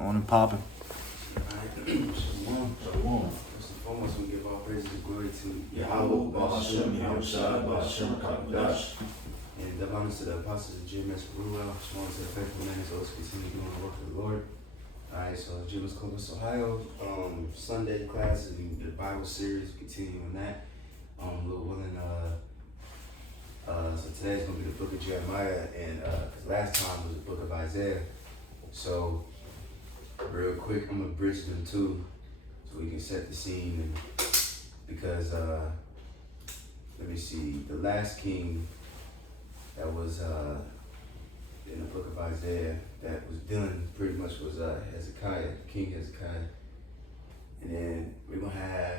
On and popping. Shalom. First and foremost, we give all praise and glory to Yahweh, and the honors to the apostles of GMS Ruel, shalom to the faithful men as those continue doing the work of the Lord. Alright, so GMS Columbus, Ohio, Sunday classes, the Bible series, continuing that. Lord willing, so today's going to be the book of Jeremiah, and cause last time was the book of Isaiah. So, real quick, I'm going to bridge them too, so we can set the scene. And because, let me see, the last king that was in the book of Isaiah that was done pretty much was Hezekiah, King Hezekiah. And then we're going to have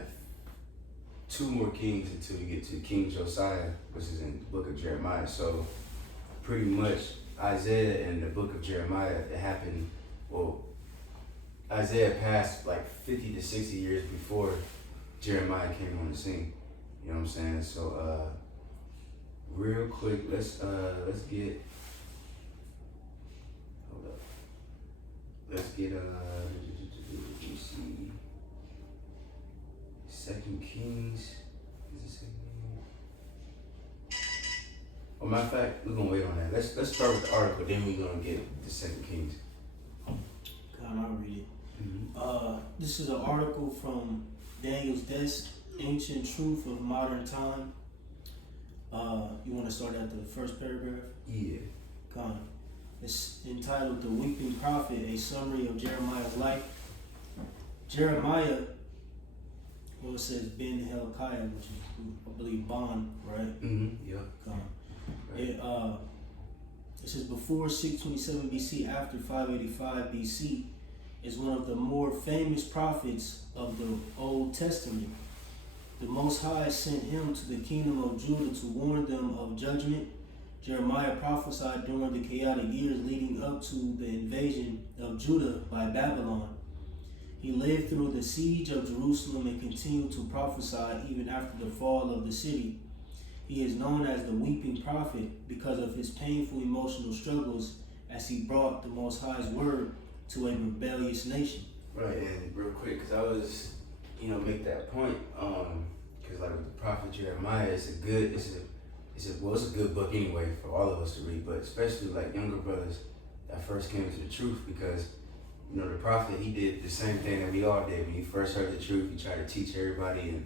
two more kings until we get to King Josiah, which is in the book of Jeremiah. So pretty much Isaiah and the book of Jeremiah, it happened, well, Isaiah passed like 50 to 60 years before Jeremiah came on the scene. You know what I'm saying? So real quick, let's get, hold up. Let's get let me see. Second Kings. Is it Second Kings? Well, matter of fact, we're gonna wait on that. Let's start with the article, then we're gonna get the Second Kings. I'll read it. This is an article from Daniel's Desk, Ancient Truth of Modern Time. You want to start at the first paragraph? Yeah. It's entitled The Weeping Prophet, a summary of Jeremiah's life. Jeremiah, well, it says Ben Hilkiah, which is, I believe, Bon, right? Mm-hmm. Yeah. It says before 627 BC, after 585 BC, is one of the more famous prophets of the Old Testament. The Most High sent him to the kingdom of Judah to warn them of judgment. Jeremiah prophesied during the chaotic years leading up to the invasion of Judah by Babylon. He lived through the siege of Jerusalem and continued to prophesy even after the fall of the city. He is known as the Weeping Prophet because of his painful emotional struggles as he brought the Most High's word to a rebellious nation. Right, and real quick, because I was, make that point, because like with the prophet Jeremiah, it's a good book anyway for all of us to read, but especially like younger brothers that first came to the truth, because the prophet, he did the same thing that we all did. When he first heard the truth, he tried to teach everybody and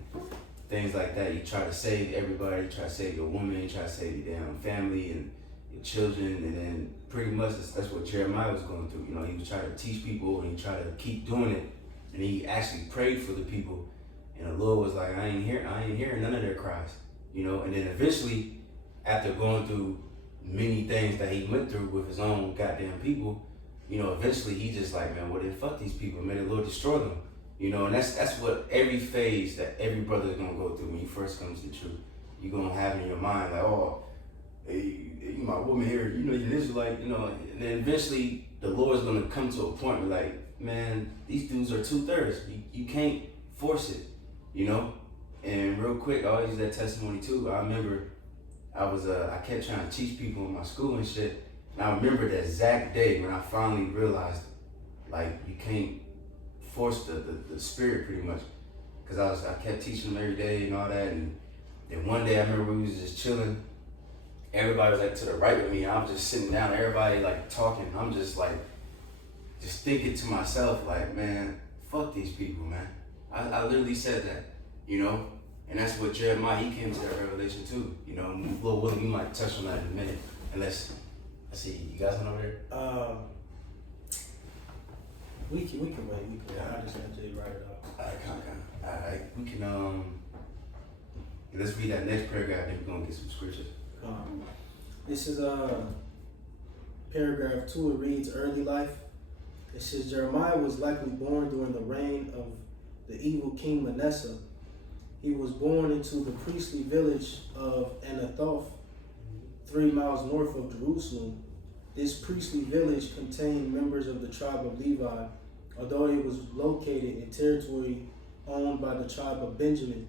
things like that. He tried to save everybody, he tried to save your woman, he tried to save your damn family and your children, and then pretty much that's what Jeremiah was going through. He was trying to teach people and he tried to keep doing it, and he actually prayed for the people, and the Lord was like, I ain't hearing none of their cries, and then eventually, after going through many things that he went through with his own goddamn people, eventually he just like, man, well then fuck these people, may the Lord destroy them, and that's what every phase that every brother is gonna go through when you first come to the truth. You're gonna have in your mind like, oh, hey, my woman here, you're Israelite, and then eventually the Lord's gonna come to a point where like, man, these dudes are 2/3. You can't force it, And real quick, I always use that testimony too. I remember I kept trying to teach people in my school and shit. And I remember that exact day when I finally realized, like, you can't force the spirit pretty much. Cause I kept teaching them every day and all that. And then one day I remember we was just chilling. Everybody was like to the right of me. And I was just sitting down, everybody like talking. I'm just like, just thinking to myself, like, man, fuck these people, man. I literally said that, And that's what Jeremiah, he came to that revelation too. Lord willing, we might touch on that in a minute. Unless, let's see, you guys know over there? We can wait. I just had to write it off. Alright, we can, let's read that next paragraph, then we're gonna get some scriptures. This is paragraph 2. It reads, Early life. It says, Jeremiah was likely born during the reign of the evil king Manasseh. He was born into the priestly village of Anathoth, 3 miles north of Jerusalem. This priestly village contained members of the tribe of Levi, although it was located in territory owned by the tribe of Benjamin.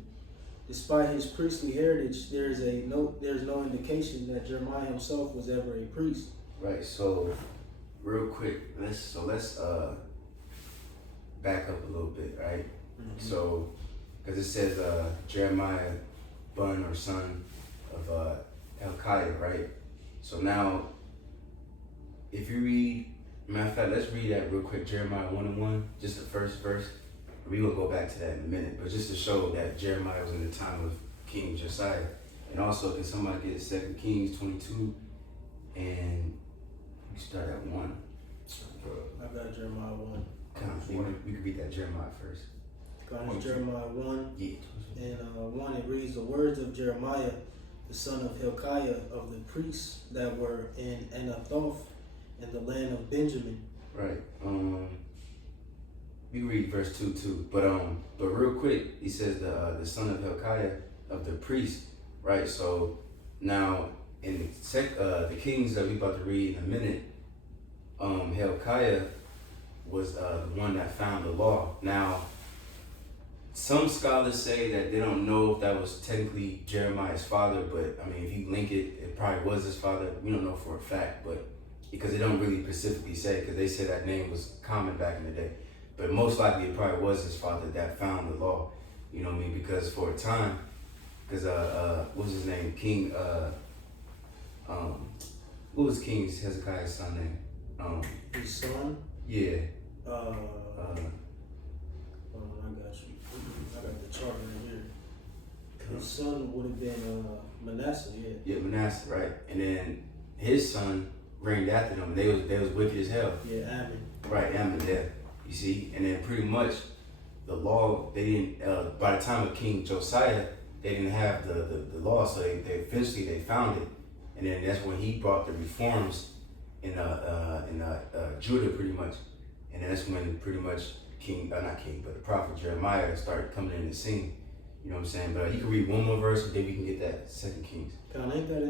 Despite his priestly heritage, there's no indication that Jeremiah himself was ever a priest. Right. So, real quick, let's back up a little bit, right? Mhm. So, because it says Jeremiah, son or son of Hilkiah, right? So now, if you read, matter of fact, let's read that real quick, Jeremiah 1:1, just the first verse. We're going to go back to that in a minute, but just to show that Jeremiah was in the time of King Josiah. And also, can somebody get 2 Kings 22, and you start at 1. I got Jeremiah 1. We can read that Jeremiah first. Got Jeremiah 1. Yeah. And 1, it reads, the words of Jeremiah, the son of Hilkiah, of the priests that were in Anathoth, in the land of Benjamin. Right. We read verse 2 too. But real quick, he says the son of Hilkiah, of the priest, right? So now in the Kings that we about to read in a minute, Hilkiah was the one that found the law. Now, some scholars say that they don't know if that was technically Jeremiah's father, but I mean, if you link it, it probably was his father. We don't know for a fact, but because they don't really specifically say, because they said that name was common back in the day. But most likely it probably was his father that found the law. You know what I mean? Because for a time, because what was his name? King what was King Hezekiah's son name? His son? Yeah. I got you. I got the chart right here. His son would have been Manasseh, yeah. Yeah, Manasseh, right? And then his son reigned after them. They was wicked as hell. Yeah, Ammon. Right, Ammon, yeah. You see? And then pretty much the law, they didn't, by the time of King Josiah, they didn't have the law, so they eventually they found it. And then that's when he brought the reforms in Judah pretty much. And then that's when pretty much the prophet Jeremiah started coming in the scene. You know what I'm saying? But you can read one more verse, and then we can get that 2 Kings. Ain't that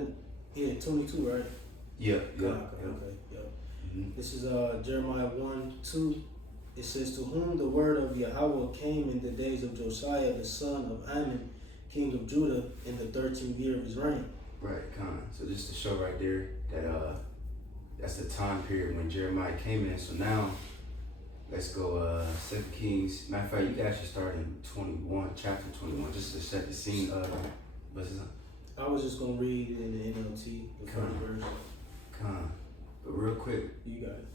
in 22, right? Yep. Okay, yep. Mm-hmm. This is Jeremiah 1:2. It says, to whom the word of Yahweh came in the days of Josiah, the son of Ammon, king of Judah, in the 13th year of his reign. Right, so just to show right there that that's the time period when Jeremiah came in. So now let's go 2 Kings. Matter of fact, you guys should start in 21, chapter 21, just to set the scene of what's his name? I was just gonna read it in the NLT, the first verse. But real quick, you got it.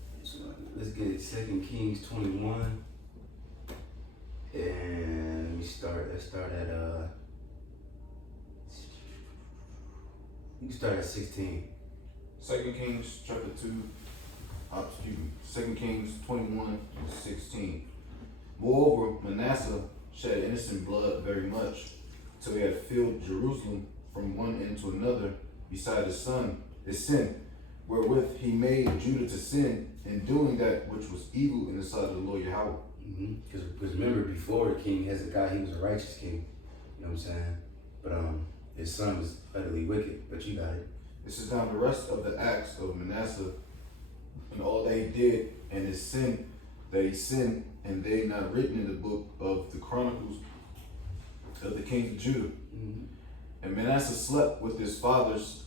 Let's get 2 Kings 21, and let's start at you can start at 16. 2 Kings chapter 2, 2 Kings 21:16. Moreover, Manasseh shed innocent blood very much, till he had filled Jerusalem from one end to another, beside his sin, wherewith he made Judah to sin, in doing that which was evil in the sight of the Lord Yahweh. Because remember, before King Hezekiah, he was a righteous king. You know what I'm saying? But his son was utterly wicked. But you got it. This is now the rest of the acts of Manasseh, and all that he did, and his sin that he sinned, and they not written in the book of the Chronicles of the kings of Judah. Mm-hmm. And Manasseh slept with his fathers,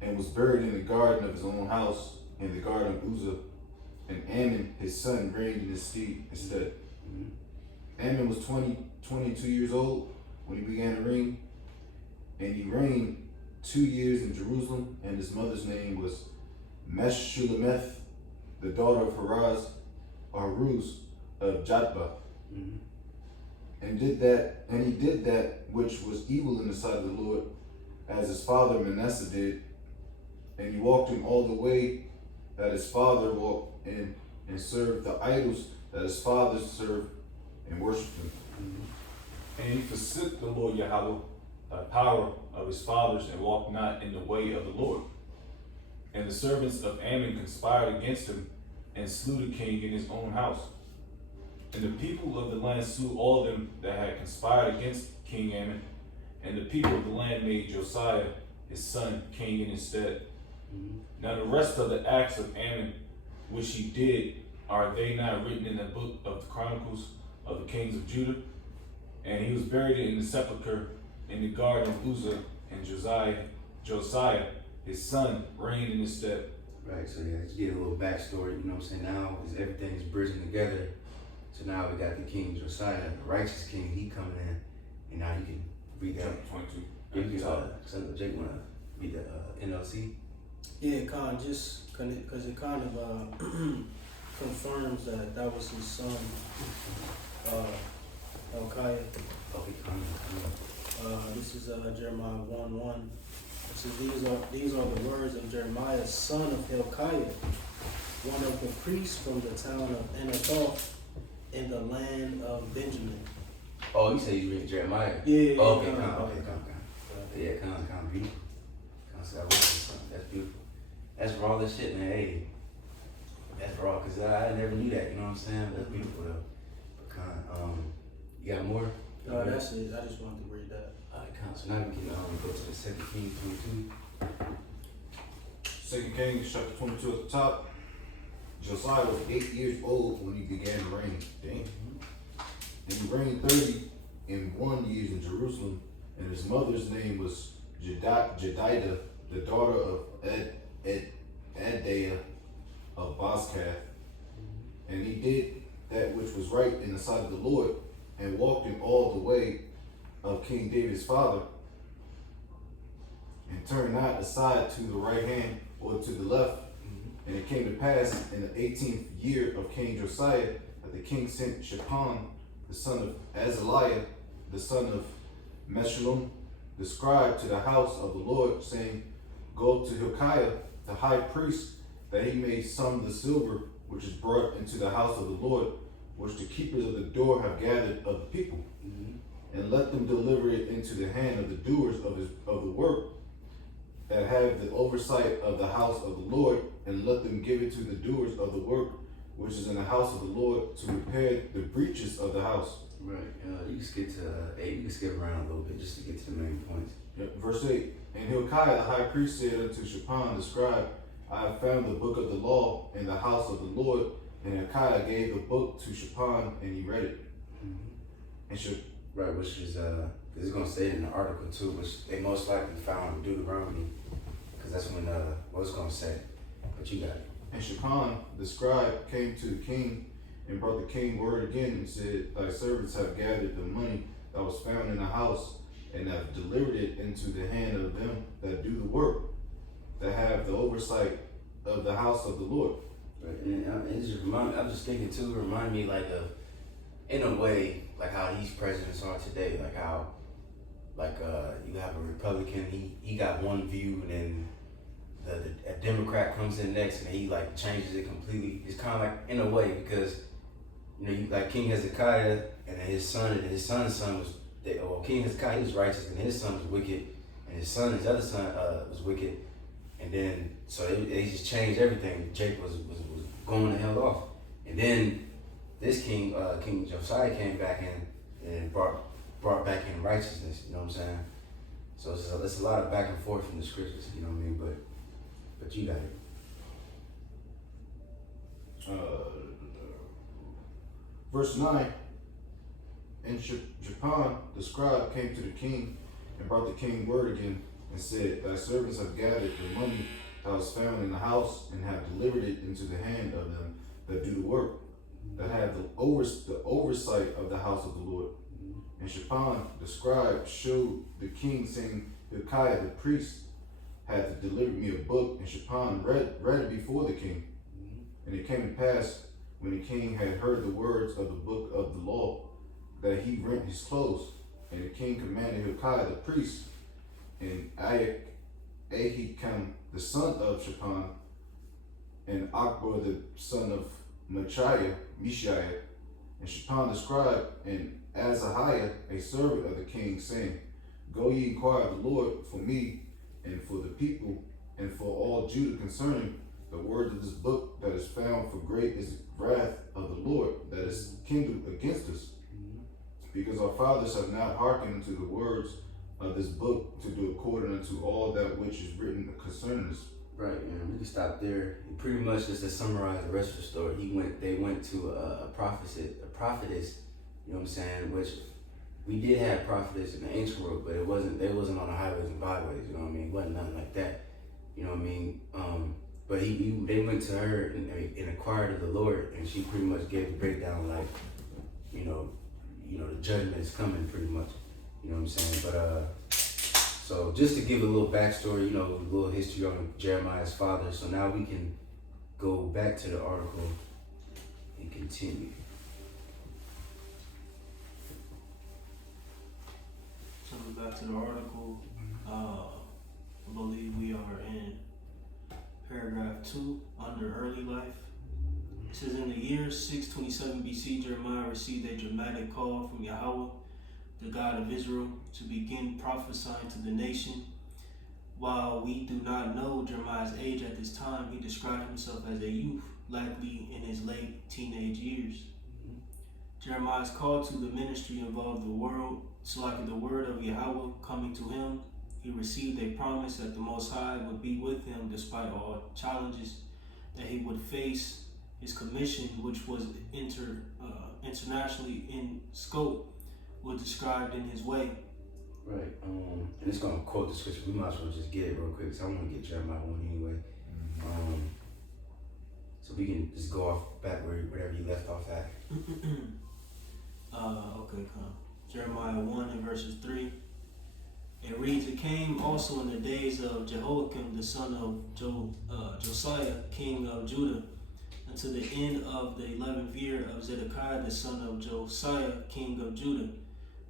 and was buried in the garden of his own house, in the garden of Uzzah. And Ammon, his son, reigned in his stead. Mm-hmm. Ammon was 22 years old when he began to reign, and he reigned 2 years in Jerusalem, and his mother's name was Meshullemeth, the daughter of Haruz of Jatbah. Mm-hmm. And he did that which was evil in the sight of the Lord, as his father Manasseh did, and he walked in all the way that his father walked in, and served the idols that his fathers served, and worshipped them. Mm-hmm. And he forsook the Lord Yahweh, the power of his fathers, and walked not in the way of the Lord. And the servants of Ammon conspired against him, and slew the king in his own house. And the people of the land slew all them that had conspired against King Ammon, and the people of the land made Josiah his son king in his stead. Mm-hmm. Now the rest of the acts of Ammon, which he did, are they not written in the book of the Chronicles of the kings of Judah? And he was buried in the sepulchre in the garden of Uzzah, and Josiah, his son, reigned in his stead. Right, so yeah, let's get a little backstory, you know what I'm saying? Now, as everything is bridging together, So now we got the King Josiah, the righteous king. He coming in, and now you can read that. Chapter 22. If you son Jake wanna read the NLC. Yeah, just because it kind of confirms that was his son, Hilkiah. Okay, This is Jeremiah 1:1. It says, these are the words of Jeremiah, son of Hilkiah, one of the priests from the town of Anathoth in the land of Benjamin. Oh, you say you read Jeremiah? Yeah. Oh, okay, come. Yeah, come, beautiful. That's beautiful. That's raw as shit, man. Hey, that's raw, cause I never knew that. You know what I'm saying? That's beautiful though. But you got more? No, that's it. I just wanted to read that. Alright, so now we can go to the 2 Kings 22. 2 Kings chapter 22 at the top. Josiah was 8 years old when he began to reign. Dang. And he reigned 31 years in Jerusalem, and his mother's name was Jedidah, the daughter of Adaiah of Bozkath. And he did that which was right in the sight of the Lord, and walked in all the way of King David's father, and turned not aside to the right hand or to the left. And it came to pass in the 18th year of King Josiah that the king sent Shaphan, the son of Azaliah, the son of Meshullam, the scribe, to the house of the Lord, saying, Go to Hilkiah, the high priest, that he may sum the silver which is brought into the house of the Lord, which the keepers of the door have gathered of the people, and let them deliver it into the hand of the doers of the work, that have the oversight of the house of the Lord, and let them give it to the doers of the work which is in the house of the Lord, to repair the breaches of the house. Right. You can skip to 8. You can skip around a little bit just to get to the main points. Yep. Verse 8. And Hilkiah the high priest said unto Shaphan the scribe, I have found the book of the law in the house of the Lord. And Hilkiah gave the book to Shaphan, and he read it. And right, which is it's gonna say it in the article too, which they most likely found in Deuteronomy, because that's when what it's gonna say. But you got it. And Shaphan the scribe came to the king, and brought the king word again, and said, Thy servants have gathered the money that was found in the house, and have delivered it into the hand of them that do the work, that have the oversight of the house of the Lord. Right. And it just I'm just thinking too, remind me like of, in a way, like how these presidents are today, like how, like you have a Republican, he got one view, and then a Democrat comes in next, and he like changes it completely. It's kind of like, in a way, because you like King Hezekiah, and then his son's son was, King Hezekiah, he was righteous, and his son was wicked, and his other son was wicked, and then so they just changed everything. Jake was going the hell off, and then this king, King Josiah, came back in and brought back in righteousness. You know what I'm saying? So it's a lot of back and forth in the scriptures. You know what I mean? But you got it. Verse 9. And Shaphan the scribe came to the king, and brought the king word again, and said, Thy servants have gathered the money that was found in the house, and have delivered it into the hand of them that do the work, that have the oversight of the house of the Lord. And Shaphan the scribe showed the king, saying, Hilkiah the priest hath delivered me a book. And Shaphan read it before the king. And it came to pass, when the king had heard the words of the book of the law, that he rent his clothes. And the king commanded Hilkiah the priest, and Ahikam the son of Shaphan, and Akbar the son of Mishiah, and Shaphan the scribe, and Azahiah, a servant of the king, saying, Go ye inquire of the Lord for me, and for the people, and for all Judah concerning the words of this book that is found, for great is the wrath of the Lord that is kindled against us, because our fathers have not hearkened unto the words of this book, to do according unto all that which is written concerning us. Right, man. We can stop there. Pretty much just to summarize the rest of the story, they went to a prophetess, you know what I'm saying, which we did have prophetess in the ancient world, but they wasn't on the highways and byways, you know what I mean? It wasn't nothing like that. You know what I mean? But they went to her and inquired of the Lord, and she pretty much gave the breakdown, the judgment is coming pretty much. You know what I'm saying? But so just to give a little backstory, a little history on Jeremiah's father. So now we can go back to the article and continue. So we're back to the article. I believe we are in paragraph 2 under early life. It says, in the year 627 BC, Jeremiah received a dramatic call from Yahweh, the God of Israel, to begin prophesying to the nation. While we do not know Jeremiah's age at this time, he described himself as a youth, likely in his late teenage years. Jeremiah's call to the ministry involved the word of Yahweh coming to him. He received a promise that the Most High would be with him despite all challenges that he would face. His commission, which was internationally in scope, was described in his way. Right. And it's going to quote the scripture. We might as well just get it real quick because I want to get Jeremiah 1 anyway. So we can just go off back wherever you left off at. Okay, come. Jeremiah 1 and verses 3. It reads, it came also in the days of Jehoiakim, the son of Josiah, king of Judah, until the end of the 11th year of Zedekiah, the son of Josiah, king of Judah,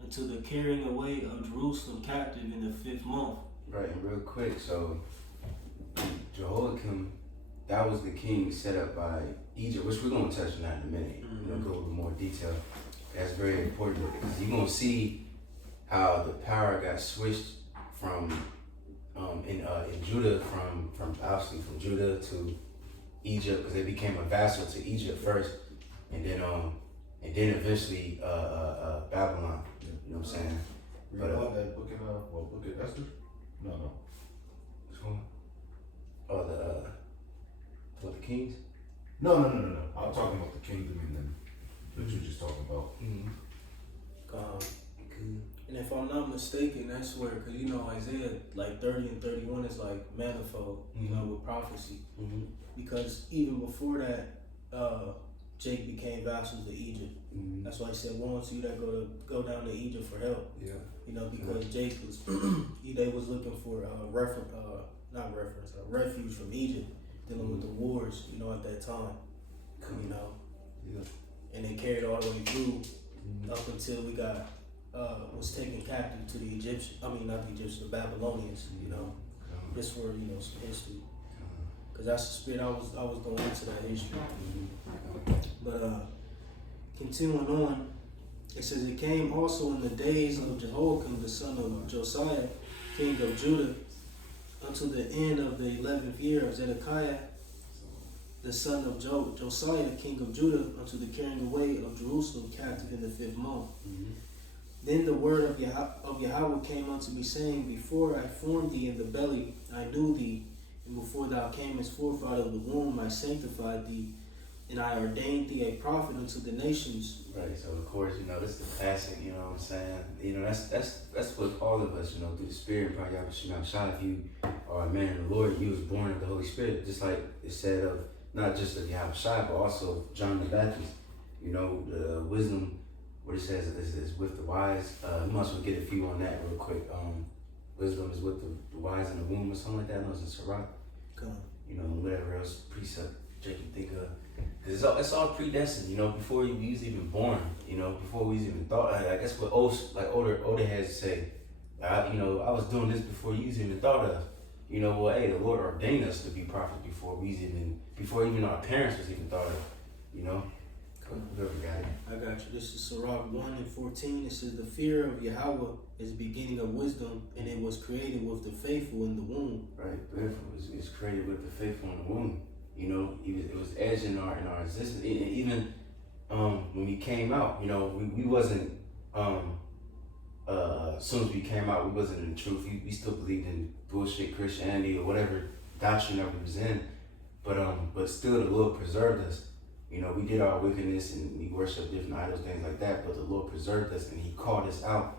until the carrying away of Jerusalem captive in the 5th month. Right, and real quick, so Jehoiakim, that was the king set up by Egypt, which we're going to touch on that in a minute. Go into more detail. That's very important because you're going to see how the power got switched from in Judah from obviously from Judah to Egypt, because they became a vassal to Egypt first, and then eventually Babylon. You know what I'm saying? Read about that book in Esther? No. Which one? Oh, the Kings? No. I'm talking about the kingdom and then that you're just talking about. And if I'm not mistaken, that's where, because Isaiah like 30 and 31 is like manifold, with prophecy. Because even before that, Jake became vassals to Egypt. That's why he said, "Woe unto you that go down to Egypt for help." Yeah. Because Jake was they was looking for refuge from Egypt, dealing with the wars, at that time. Yeah. And they carried all the way through up until we got was taken captive to the Egyptians. I mean, not the Egyptians, the Babylonians. This were some history. Because that's the spirit I was going into that history. But continuing on, it says, it came also in the days of Jehoiakim, the son of Josiah, king of Judah, until the end of the 11th year of Zedekiah, the son of Josiah, king of Judah, unto the carrying away of Jerusalem captive in the 5th month. Then the word of Yahweh came unto me, saying, before I formed thee in the belly, I knew thee, and before thou camest forth out of the womb, I sanctified thee, and I ordained thee a prophet unto the nations. Right. So of course, this is the classic. You know what I'm saying? That's what all of us, through the Spirit, probably if you are a man in the Lord, you was born of the Holy Spirit, just like it said of not just of Yahweh, but also John the Baptist. The wisdom. What it says is with the wise. You might as well get a few on that real quick. Wisdom is with the wise in the womb or something like that. No, it's in Sirach. Whatever else precept Jake can think of. Cause it's all predestined. Before we was even born. Before we was even thought. I guess what older heads say. I was doing this before you was even thought of. Hey, the Lord ordained us to be prophets before even our parents was even thought of. Whoever got it. I got you. This is Sirach 1 and 14. It says, the fear of Yahweh is the beginning of wisdom, and it was created with the faithful in the womb. Right. It was created with the faithful in the womb. It was edged in our existence. Even when we came out, we wasn't as soon as we came out, we wasn't in the truth. We still believed in bullshit Christianity or whatever doctrine that we was in. But still the Lord preserved us. We did our wickedness and we worshiped different idols, things like that. But the Lord preserved us and He called us out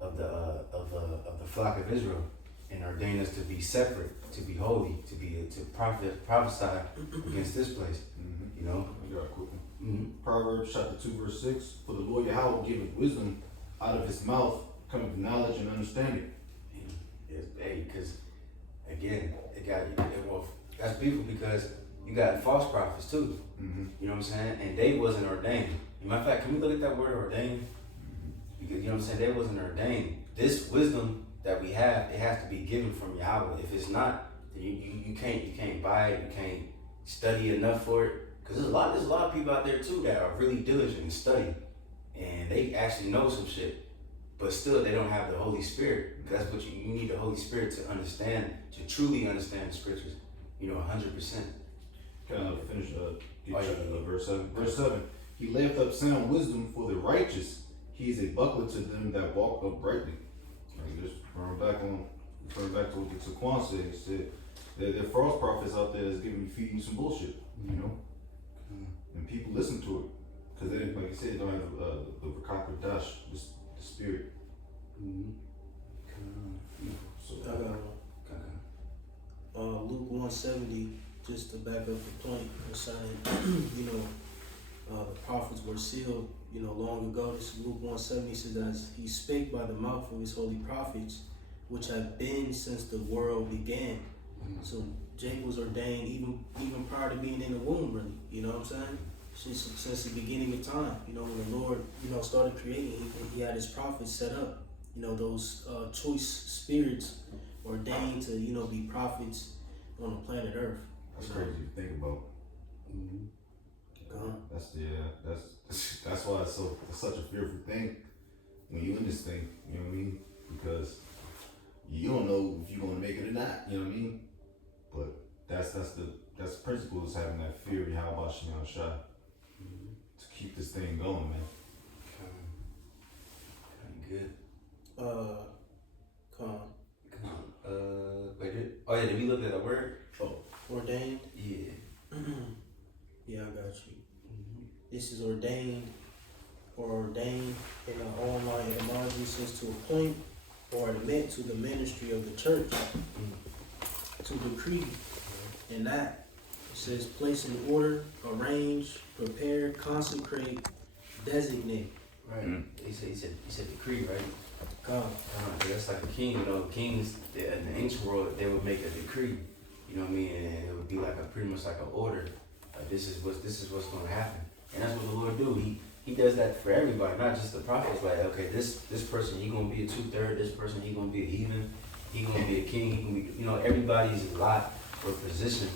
of the flock of Israel and ordained us to be separate, to be holy, to prophesy against this place. I got a quick one. Proverbs chapter 2 verse 6. For the Lord Yahweh giveth wisdom, out of his mouth cometh knowledge and understanding. Yes, hey, because again, that's beautiful because you got false prophets too. You know what I'm saying? And they wasn't ordained. As a matter of fact, can we look at that word ordained? Because you know what I'm saying, they wasn't ordained. This wisdom that we have, it has to be given from Yahweh. If it's not, then you can't buy it, you can't study enough for it. Because there's a lot of people out there too that are really diligent and study. And they actually know some shit. But still they don't have the Holy Spirit. Because that's what you need, the Holy Spirit to understand, to truly understand the scriptures, 100%. Can I finish verse 7? Verse 7. He layeth up sound wisdom for the righteous. He is a buckler to them that walk uprightly. Like just referring back to what the Taquan said. He said there are false prophets out there that's feeding you some bullshit, and people listen to it because they, like I said, they don't have the Rakaka Dash, the spirit. So I got one. Luke 170, just to back up the point concerning, the prophets were sealed, long ago. This is Luke 170 says, as he spake by the mouth of his holy prophets, which have been since the world began. So Jake was ordained even prior to being in the womb, really. You know what I'm saying? Since the beginning of time. When the Lord, started creating, he had his prophets set up. Those choice spirits ordained to, be prophets on the planet Earth. That's crazy to think about. That's why it's such a fearful thing when you in this thing, you know what I mean? Because you don't know if you're gonna make it or not, you know what I mean? But that's the principle is having that fear of how about Shemal Shah to keep this thing going, man. Good. Did we look at the word? Ordained? Yeah. Yeah, I got you. This is ordained in our online etymology says to appoint or admit to the ministry of the church, to decree, and that it says place in order, arrange, prepare, consecrate, designate. Right. He said decree, right? That's like a king. Kings in the ancient world, they would make a decree. You know what I mean? And it would be like pretty much like an order. This is what's going to happen, and that's what the Lord do. He does that for everybody, not just the prophets. Like, okay, this person he gonna be a 2/3. This person he gonna be a heathen. He gonna be a king. He gonna be, everybody's lot or position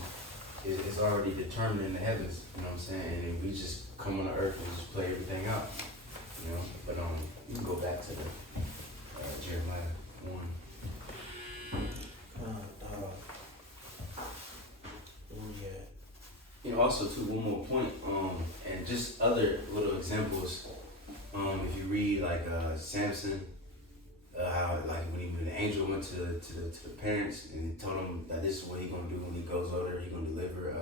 is already determined in the heavens. You know what I'm saying? And we just come on the earth and just play everything out. But you can go back to the Jeremiah 1. Also too, one more point, and just other little examples. If you read like Samson, how like when the angel went to the parents and he told them that this is what he gonna do when he goes over there, he gonna deliver.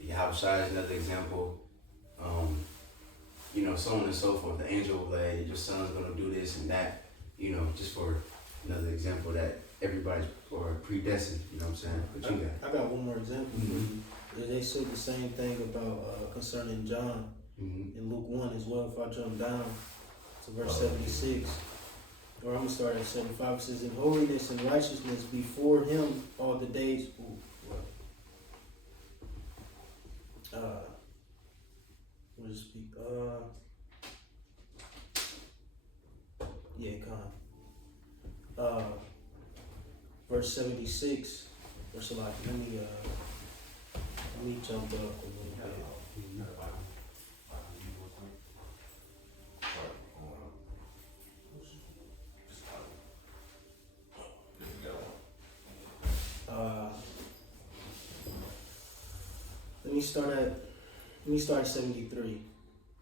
Yahweh Shai is another example. So on and so forth. The angel will like, your son's gonna do this and that. Just for another example that everybody's predestined. You know what I'm saying? But you got. I got one more example for you. They said the same thing about concerning John in Luke 1 as well. If I jump down to verse 76, or I'm going to start at 75, it says, in holiness and righteousness before him all the days. Verse 76, verse a lot. Let me jump up a little bit. Let me start at 73.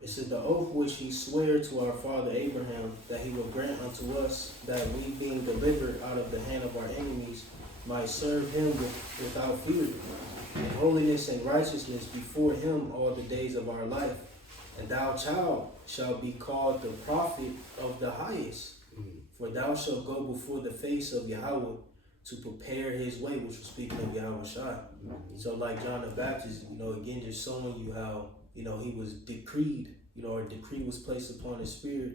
It says, the oath which he sware to our father Abraham, that he will grant unto us, that we being delivered out of the hand of our enemies, might serve him without fear, in holiness and righteousness before him all the days of our life. And thou, child, shalt be called the prophet of the highest. For thou shalt go before the face of Yahweh to prepare his way, which was speaking of Yahweh Shai. So like John the Baptist, again, just showing you how he was decreed, or a decree was placed upon his spirit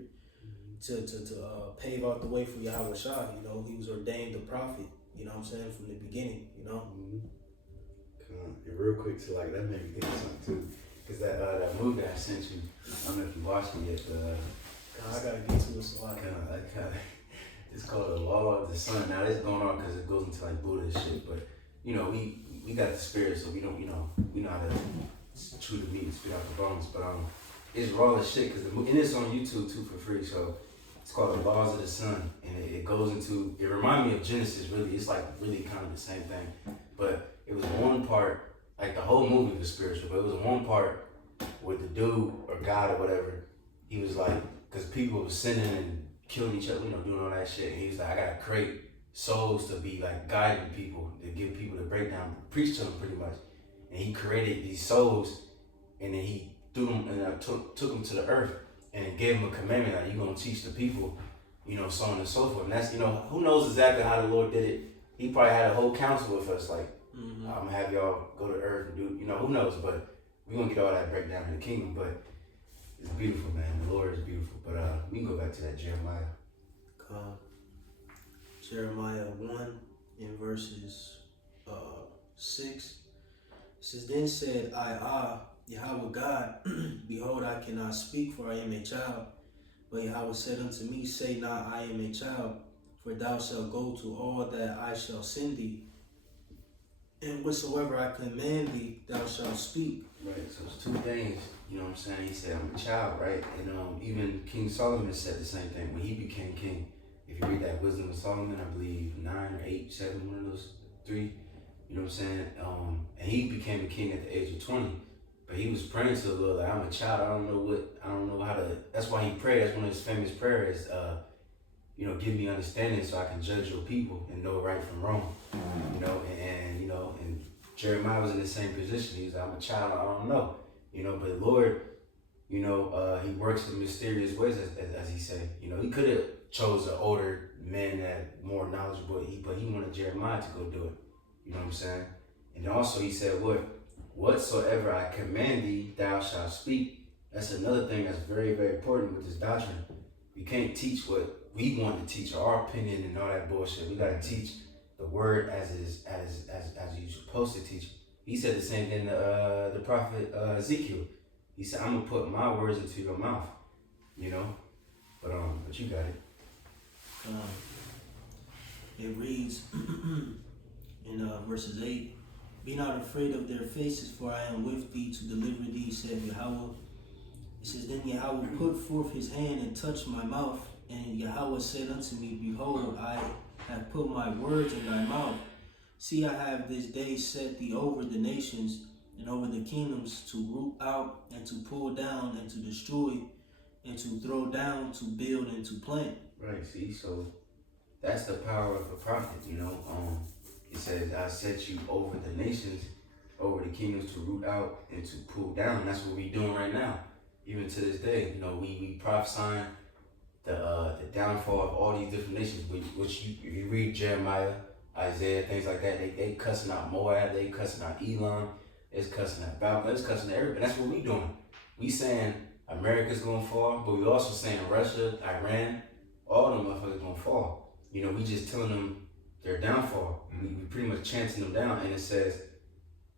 to pave out the way for Yahweh Shah. He was ordained a prophet, from the beginning, Mm-hmm. Come on. And real quick, so like that made me think of something too. Cause that movie that I sent you, I don't know if you watched it yet. I gotta get to this a lot. It's called The Law of the Sun. Now this going on because it goes into like Buddhist shit, but we got the spirit, so we don't, we know how to chew the meat and spit out the bones. But it's raw as shit because and it's on YouTube too for free. So it's called The Laws of the Sun, and it goes into. It reminds me of Genesis. Really, it's like really kind of the same thing, but it was one part. Like the whole movie was spiritual, but it was one part with the dude or God or whatever. He was like, because people were sinning and killing each other, doing all that shit. And he was like, I gotta create souls to be like guiding people, to give people the breakdown, preach to them pretty much. And he created these souls, and then he threw them and took them to the earth and gave them a commandment like you're gonna teach the people, so on and so forth. And that's who knows exactly how the Lord did it. He probably had a whole council with us, like. Mm-hmm. I'm gonna have y'all go to earth and do, who knows, but we're gonna get all that breakdown in the kingdom. But it's beautiful, man. The Lord is beautiful. But we can go back to that Jeremiah. Jeremiah 1 in verses 6. It says, Then said I, Yahweh God, behold, I cannot speak, for I am a child. But Yahweh said unto me, Say not, I am a child, for thou shalt go to all that I shall send thee. And whatsoever I command thee, thou shalt speak. Right, so it's two things, you know what I'm saying? He said, I'm a child, right? And even King Solomon said the same thing when he became king. If you read that Wisdom of Solomon, I believe 9 or 8, 7, one of those three, you know what I'm saying? And he became a king at the age of 20. But he was praying to the Lord, like, I'm a child, I don't know how to, that's why he prayed, that's one of his famous prayers, give me understanding so I can judge your people and know right from wrong. And Jeremiah was in the same position. He was like, I'm a child, I don't know. But the Lord, he works in mysterious ways, as he said. He could have chose an older man that more knowledgeable, but he wanted Jeremiah to go do it. You know what I'm saying? And also he said, whatsoever I command thee, thou shalt speak. That's another thing that's very, very important with this doctrine. We can't teach what we want to teach, or our opinion and all that bullshit. We gotta teach the word as it is, as you're supposed to teach. He said the same thing to the prophet Ezekiel. He said, I'm gonna put my words into your mouth, But you got it. It reads in verses 8, Be not afraid of their faces, for I am with thee to deliver thee, said Yahweh. It says, Then Yahweh put forth his hand and touched my mouth, and Yahweh said unto me, Behold, I have put my words in thy mouth. See, I have this day set thee over the nations and over the kingdoms, to root out and to pull down and to destroy and to throw down, to build and to plant. Right, see, so that's the power of a prophet, It says, I set you over the nations, over the kingdoms, to root out and to pull down. And that's what we're doing right now. Even to this day, we prophesying the downfall of all these different nations, which you read Jeremiah, Isaiah, things like that, they cussing out Moab, they cussing out Elam, it's cussing out Babylon, it's cussing out everybody. That's what we doing. We saying America's gonna fall, but we also saying Russia, Iran, all them motherfuckers gonna fall. We just telling them their downfall. We pretty much chanting them down, and it says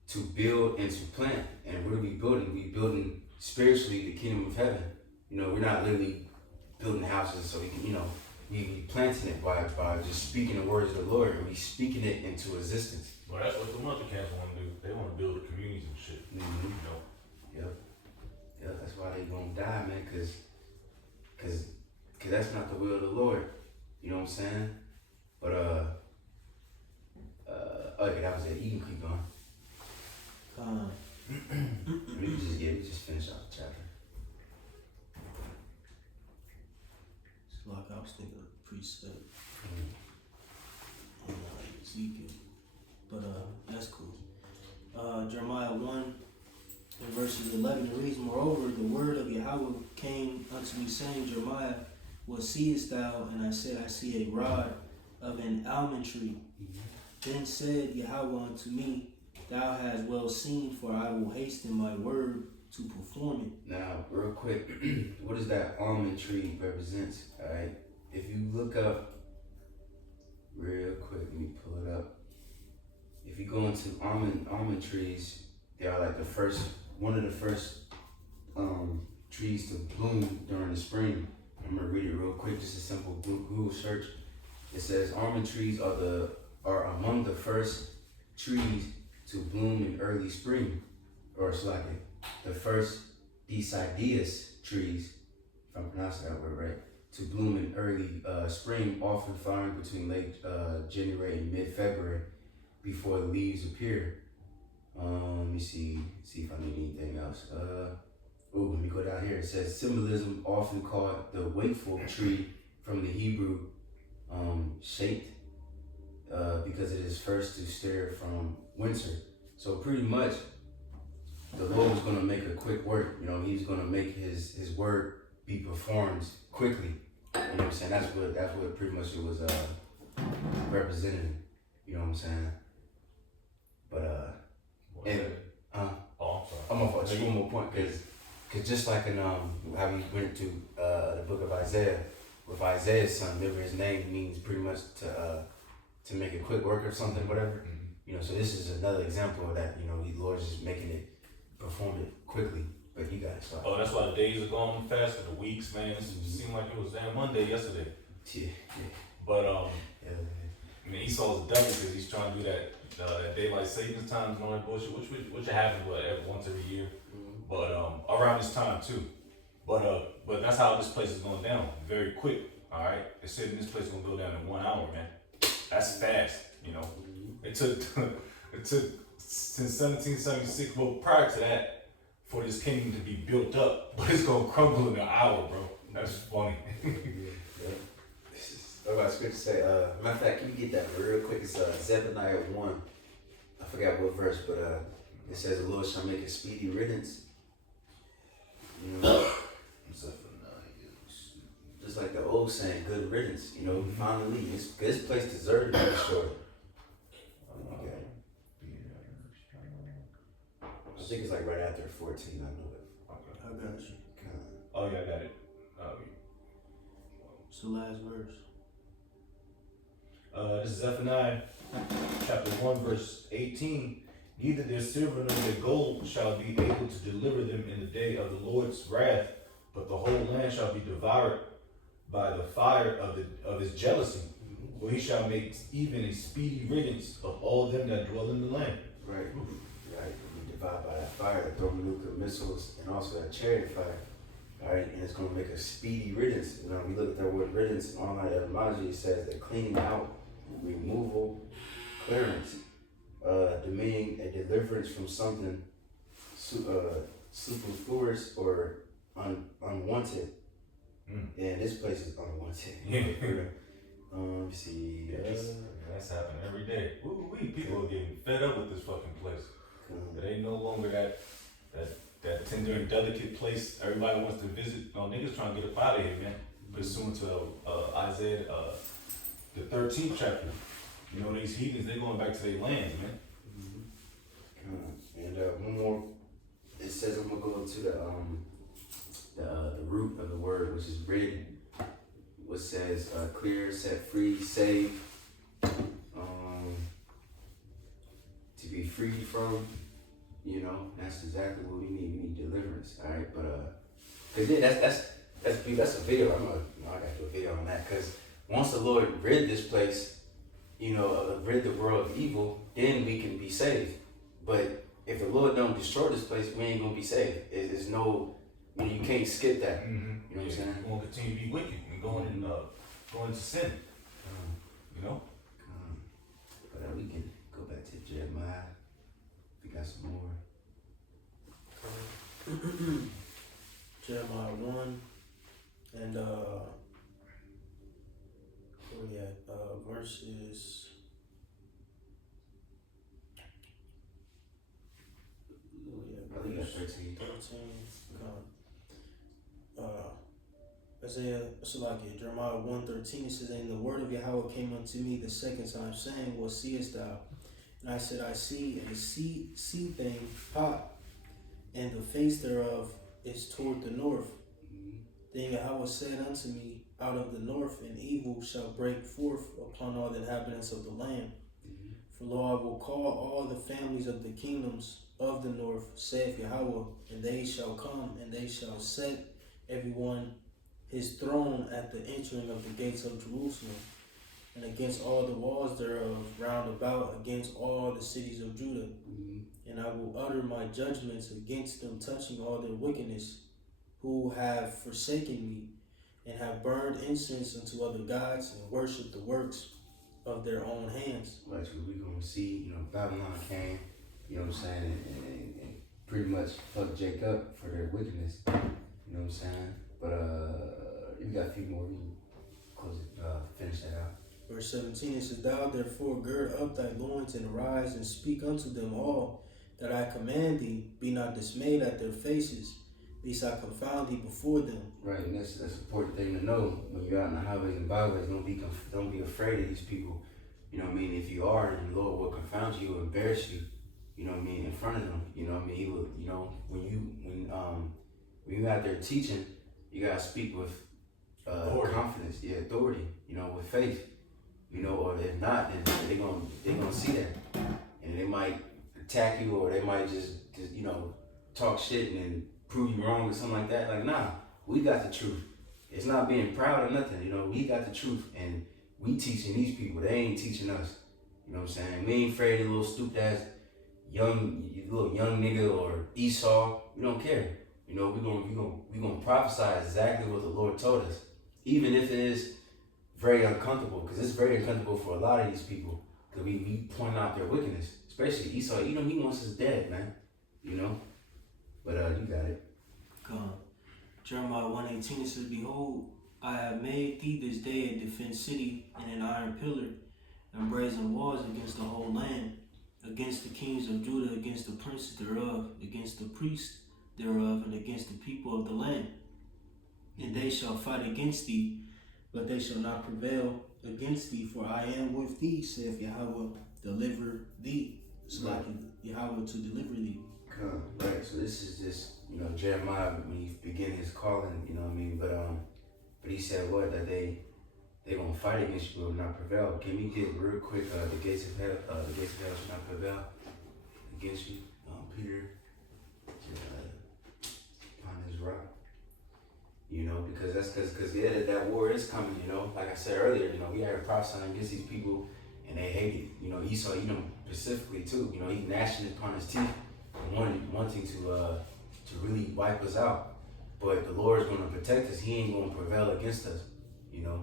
to build and to plant. And what are we building? We building spiritually the kingdom of heaven. We're not literally building houses so we can, we planting it by just speaking the words of the Lord, and we speaking it into existence. Well, that's what the mother camps want to do. They want to build communities and shit. Mm-hmm. Yep, that's why they gonna die, man, cause that's not the will of the Lord. You know what I'm saying? But okay, that was it. You can keep going. we just finish off the chapter. It's like I was thinking of precept in Ezekiel, but that's cool. Jeremiah 1 in verses 11 it reads, Moreover, the word of Yahweh came unto me, saying, Jeremiah, what seest thou? And I said, I see a rod of an almond tree. Then said Yahweh unto me, Thou hast well seen, for I will hasten my word to perform it. Now, real quick, what does that almond tree represents? All right, if you look up real quick, let me pull it up. If you go into almond trees, they are like one of the first trees to bloom during the spring. I'm gonna read it real quick, just a simple Google search. It says almond trees are among the first trees to bloom in early spring, or it's like the first deciduous trees, if I'm pronouncing that word right, to bloom in early spring, often flowering between late January and mid-February before the leaves appear. Let me see if I need anything else. Let me go down here. It says symbolism, often called the wakeful tree from the Hebrew, shaped because it is first to stir from winter. So pretty much, the Lord was going to make a quick work. You know, He's going to make His word be performed quickly. You know what I'm saying? That's what pretty much it was representing. You know what I'm saying? But I'm sorry. I'm gonna just one more point, cause just like in how we went to the book of Isaiah, with Isaiah's son, remember his name means pretty much to make a quick work or something, whatever. You know, so this is another example of that. You know, the Lord's just making it perform it quickly. But you gotta start. Oh, that's why the days are going faster, the weeks, man. It seemed like it was damn Monday yesterday. Yeah. But Yeah. I mean, Esau's a devil because he's trying to do that daylight savings times and all that bullshit, which happens once every year. But around this time too. But that's how this place is going down, very quick. All right, they said this place is gonna go down in 1 hour, man. That's fast, you know. It took since 1776. Well, prior to that, for this kingdom to be built up, but it's gonna crumble in an hour, bro. That's funny. I got scripture to say. Matter of fact, can you get that real quick? It's Zephaniah 1. I forgot what verse, but it says the Lord shall make a speedy riddance. You know, just like the old saying, good riddance. You know, finally, this place deserved to be destroyed. Okay. I think it's like right after 14. I know it. I got you. Oh yeah, I got it. It's the last verse. This is Zephaniah chapter 1 verse 18. Neither their silver nor their gold shall be able to deliver them in the day of the Lord's wrath, but the whole land shall be devoured by the fire of his jealousy. For he shall make even a speedy riddance of all them that dwell in the land. Right. Be devoured by that fire, the thermonuclear missiles, and also that chariot fire. Alright, and it's going to make a speedy riddance. You know, we look at that word riddance in online etymology. It says that cleaning out, removal, clearance, demeaning a deliverance from something superfluous or unwanted. And this place is unwanted. Let's see. That's happening every day. People are getting fed up with this fucking place. It ain't no longer that tender and delicate place everybody wants to visit. No, niggas trying to get up out of here, man. Pursuant to Isaiah, the 13th chapter. You know, these heathens, they going back to their lands, man. And one more. It says I'm gonna go to the root of the word, which is rid, which says clear, set free, save, to be freed from. You know, that's exactly what we need. We need deliverance, all right? But cause yeah, that's a video. I got to do a video on that. Cause once the Lord rid this place, you know, rid the world of evil, then we can be saved. But if the Lord don't destroy this place, we ain't gonna be saved. There's no, you can't skip that. You know what I'm saying? We're gonna continue to be wicked and going into sin. You know. But we can go back to Jeremiah. We got some more. Jeremiah 1 and where we at? Verses. I think that's 13. 13. Isaiah, Jeremiah 1:13, it says, and the word of Yahweh came unto me the second time, saying, what seest thou? And I said, I see a seething pot, and the face thereof is toward the north. Then Yahweh said unto me, out of the north an evil shall break forth upon all the inhabitants of the land. For lo, I will call all the families of the kingdoms of the north, saith Yahweh, and they shall come, and they shall set everyone his throne at the entering of the gates of Jerusalem, and against all the walls thereof round about, against all the cities of Judah. And I will utter my judgments against them touching all their wickedness, who have forsaken me, and have burned incense unto other gods, and worshipped the works of their own hands. Right, so we're going to see, Babylon came, you know what I'm saying, and pretty much fuck Jacob for their wickedness, you know what I'm saying? But you got a few more, we can close it, finish that out. Verse 17, it says, Thou therefore gird up thy loins, and arise, and speak unto them all that I command thee. Be not dismayed at their faces, lest I confound thee before them. Right, and that's an important thing to know when you're out in the highways and byways. Don't be afraid of these people. You know what I mean? If you are, and the Lord will confound you, He will embarrass you. You know what I mean? In front of them. You know what I mean? He will. You know, when you out there teaching, you gotta speak with confidence, authority. You know, with faith. You know, or if not, then they gonna see that, and they might attack you, or they might just talk shit and prove you wrong or something like that. Like, nah, we got the truth. It's not being proud or nothing, we got the truth, and we teaching these people. They ain't teaching us. You know what I'm saying? We ain't afraid of little stupid ass young nigga or Esau. We don't care. We gonna prophesy exactly what the Lord told us, even if it is very uncomfortable, because it's very uncomfortable for a lot of these people, because we point out their wickedness, especially Esau. He wants us dead, man. But you got it. Jeremiah 1:18, it says, Behold, I have made thee this day a defense city, and an iron pillar, and brazen walls against the whole land, against the kings of Judah, against the princes thereof, against the priests thereof, and against the people of the land. And they shall fight against thee, but they shall not prevail against thee, for I am with thee, saith Yahweh, deliver thee. It's like Yahweh to deliver thee. Right, so this is just, Jeremiah, when he began his calling, you know what I mean? But he said what? That they gonna fight against you, will not prevail. Can we get real quick, the gates of hell shall not prevail against you, Peter, upon his rock. Because that war is coming, like I said earlier, we had a prophesying against these people, and they hate it. Esau, specifically too, he gnashing upon his teeth, wanting to really wipe us out. But the Lord is going to protect us. He ain't going to prevail against us, You got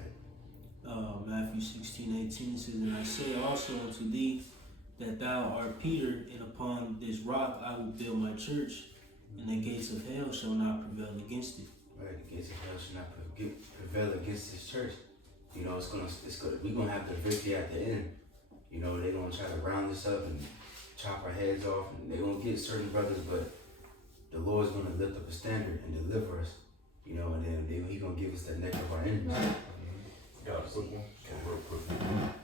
it. Matthew 16:18 says, And I say also unto thee that thou art Peter, and upon this rock I will build my church, and the gates of hell shall not prevail against it. Right, the gates of hell shall not prevail against this church. We're gonna have the victory at the end. They're gonna try to round us up and chop our heads off, and they're gonna get certain brothers, but the Lord's gonna lift up a standard and deliver us. And then He's gonna give us the neck of our enemies. Got a quick one. Real quick.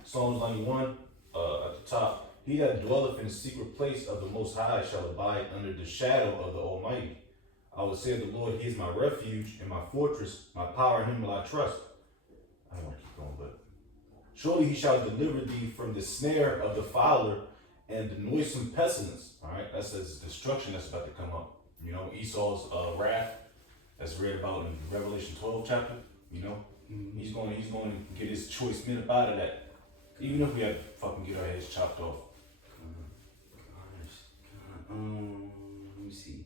Psalms 91, at the top. He that dwelleth in the secret place of the Most High shall abide under the shadow of the Almighty. I will say of the Lord, He is my refuge and my fortress, my power, in Him will I trust. I don't want to keep going, but surely He shall deliver thee from the snare of the fowler and the noisome pestilence. All right, that says destruction that's about to come up. Esau's wrath, that's read about in Revelation 12 chapter. He's going to get his choice men up out of that. Even if we have to fucking get our heads chopped off. Let me see.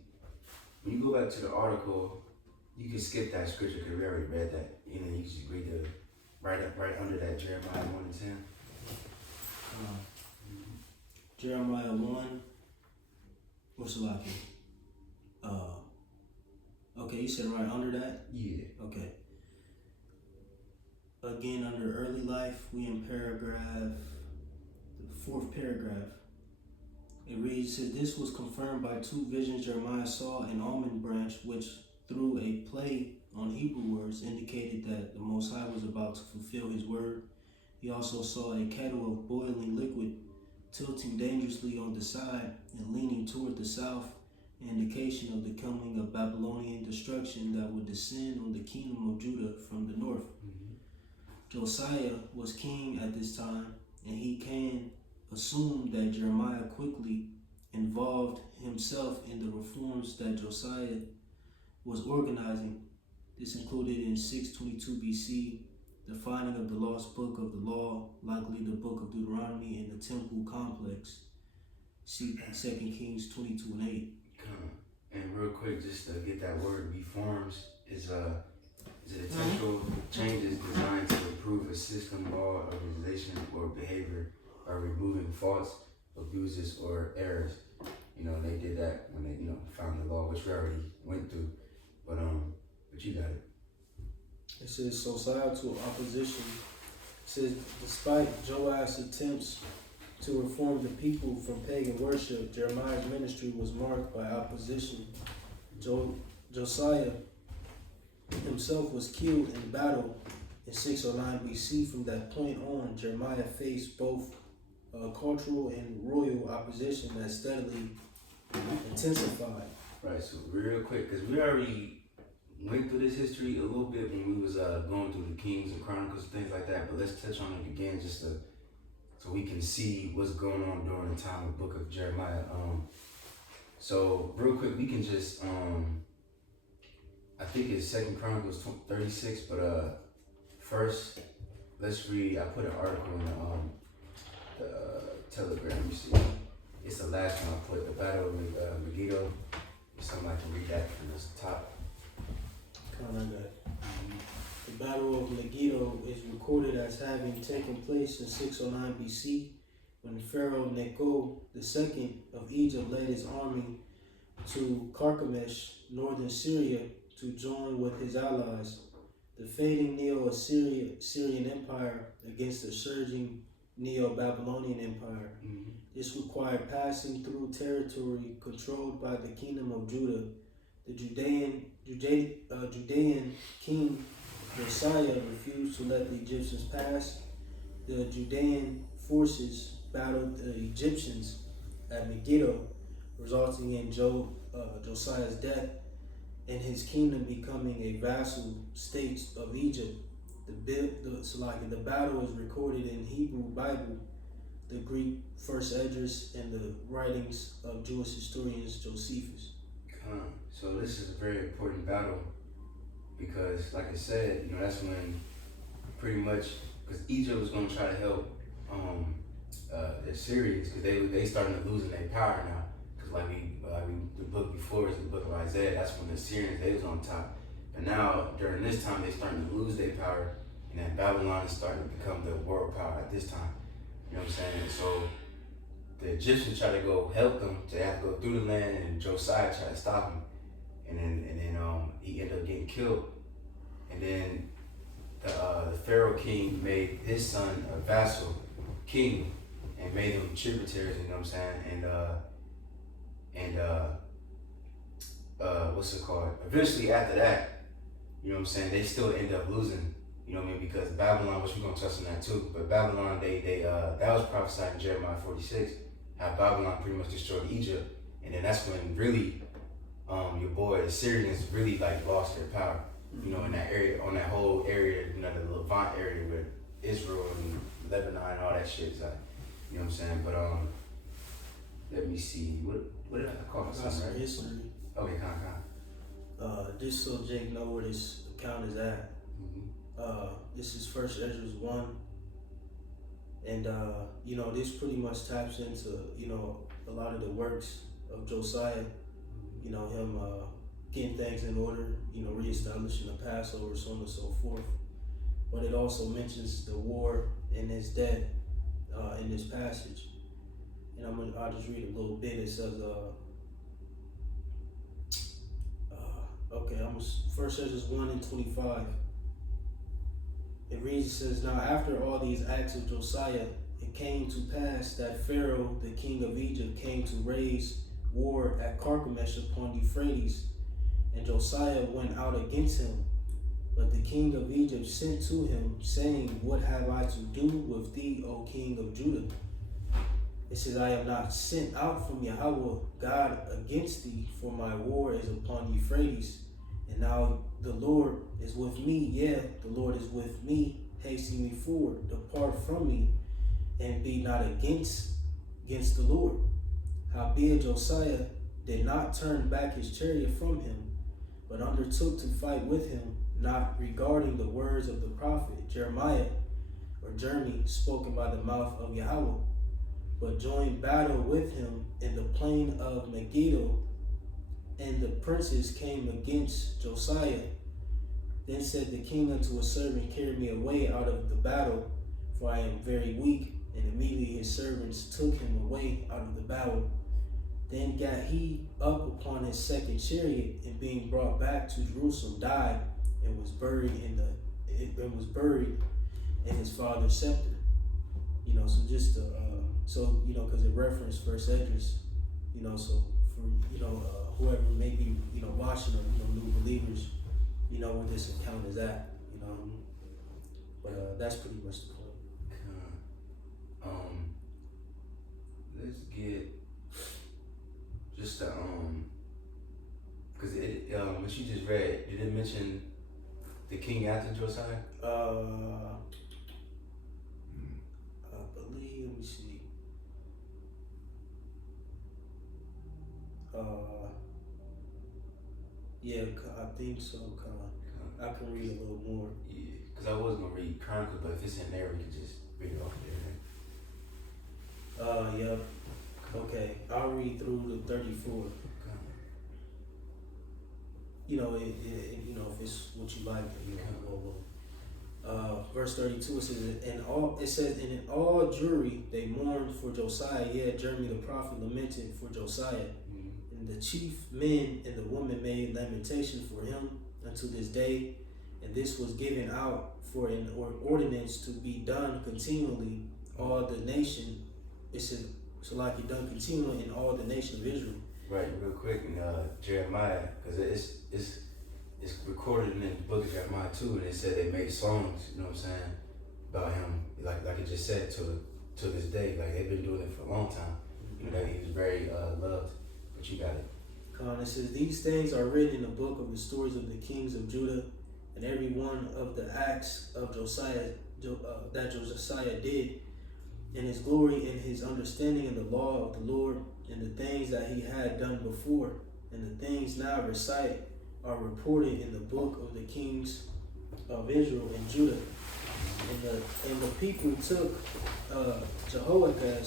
When you go back to the article, you can skip that scripture because we already read that. You can just read the right under that Jeremiah 1:10. Jeremiah 1. What's the like? Okay, you said right under that? Yeah. Okay. Again, under early life, we in the fourth paragraph. It reads, says, This was confirmed by two visions Jeremiah saw an almond branch, which through a play on Hebrew words indicated that the Most High was about to fulfill His word. He also saw a kettle of boiling liquid, tilting dangerously on the side and leaning toward the south, an indication of the coming of Babylonian destruction that would descend on the kingdom of Judah from the north. Josiah was king at this time, and he can assume that Jeremiah quickly involved himself in the reforms that Josiah was organizing. This included in 622 BC the finding of the lost book of the law, likely the book of Deuteronomy, in the temple complex. See 2 Kings 22 and 8. And real quick, just to get that word, reforms is an intentional changes designed to improve a system, law, organization, or behavior by removing faults, abuses, or errors. They did that when they, found the law, which we already went through. But you got it. It says societal opposition. It says despite Joash's attempts to reform the people from pagan worship, Jeremiah's ministry was marked by opposition. Josiah himself was killed in battle in 609 BC. From that point on, Jeremiah faced both cultural and royal opposition that steadily intensified. Right, so real quick, because we already went through this history a little bit when we was going through the Kings and Chronicles and things like that, but let's touch on it again just so we can see what's going on during the time of the book of Jeremiah. So real quick, we can just I think it's 2 Chronicles 36, but first let's read. I put an article in the Telegram. You see, it's the last one I put. The Battle of Megiddo. Somebody can read that from the top. The Battle of Megiddo is recorded as having taken place in 609 BC when Pharaoh Necho II of Egypt led his army to Carchemish, northern Syria, to join with his allies, the fading Neo-Assyrian Empire, against the surging Neo-Babylonian Empire. This required passing through territory controlled by the kingdom of Judah. The Judean king Josiah refused to let the Egyptians pass. The Judean forces battled the Egyptians at Megiddo, resulting in Josiah's death and his kingdom becoming a vassal state of Egypt. The battle is recorded in Hebrew Bible, the Greek First Esdras, and the writings of Jewish historians Josephus. So this is a very important battle because, like I said, that's when pretty much, because Egypt was going to try to help the Syrians because they starting to losing their power now. Because the book before is the book of Isaiah. That's when the Syrians, they was on top. But now during this time they starting to lose their power, and then Babylon is starting to become the world power at this time. You know what I'm saying? So the Egyptians try to go help them. They have to go through the land, and Josiah tried to stop him, and then he ended up getting killed. And then the Pharaoh king made his son a vassal king and made them tributaries. You know what I'm saying? And what's it called? Eventually, after that, you know what I'm saying, they still end up losing. You know what I mean? Because Babylon, which we're gonna touch on that too, but Babylon, they that was prophesied in Jeremiah 46, how Babylon pretty much destroyed Egypt, and then that's when really, your boy the Syrians really lost their power. You know, in that area, on that whole area, the Levant area with Israel and Lebanon and all that shit. So, you know what I'm saying? But let me see. What did I call it? Some history. Okay, Just so Jake know where this account is at. This is First Esdras 1, and this pretty much taps into a lot of the works of Josiah. Him getting things in order, reestablishing the Passover, so on and so forth. But it also mentions the war and his death in this passage. And I'll just read a little bit. It says, First Esdras 1 and 25. It reads, it says, "Now after all these acts of Josiah, it came to pass that Pharaoh, the king of Egypt, came to raise war at Carchemish upon Euphrates, and Josiah went out against him. But the king of Egypt sent to him, saying, What have I to do with thee, O king of Judah? It says, I am not sent out from Yahweh God against thee, for my war is upon Euphrates. And now the Lord is with me. Yeah, the Lord is with me. Hasten me forward. Depart from me, and be not against the Lord. Howbeit Josiah did not turn back his chariot from him, but undertook to fight with him, not regarding the words of the prophet Jeremiah or Jeremy spoken by the mouth of Yahweh, but joined battle with him in the plain of Megiddo. And the princes came against Josiah. Then said the king unto a servant, carry me away out of the battle, for I am very weak. And immediately his servants took him away out of the battle. Then got he up upon his second chariot, and being brought back to Jerusalem, died, and was buried in his father's scepter. You know, so just because it referenced First Esdras, you know, so for whoever may be watching or new believers, you know where this account is at, you know. But that's pretty much the point. Let's get just because what you just read, did it mention the king after Josiah? I believe. Let me see. Yeah, I think so. I can read a little more. Yeah, because I was gonna read Chronicles, but if it's in there, we can just read it off there. Yep. Okay, I'll read through the 34. You know, if it's what you like, verse 32, it says, and in all Jewry they mourned for Josiah. Yeah, Jeremy the prophet lamented for Josiah. Mm-hmm. And the chief men and the women made lamentation for him unto this day. And this was given out for an ordinance to be done continually all the nation. It says, so like he done continually in all the nation of Israel. Right, real quick, in Jeremiah, because it's recorded in the book of Jeremiah too, and it said they made songs, you know what I'm saying, about him, like it just said to this day, like they've been doing it for a long time. Mm-hmm. You know, that he was very loved, but you got it. It says, these things are written in the book of the stories of the kings of Judah, and every one of the acts of Josiah that Josiah did, in his glory, in his understanding in the law of the Lord, and the things that he had done before, and the things now recited are reported in the book of the kings of Israel and Judah. And the people took Jehoiakim,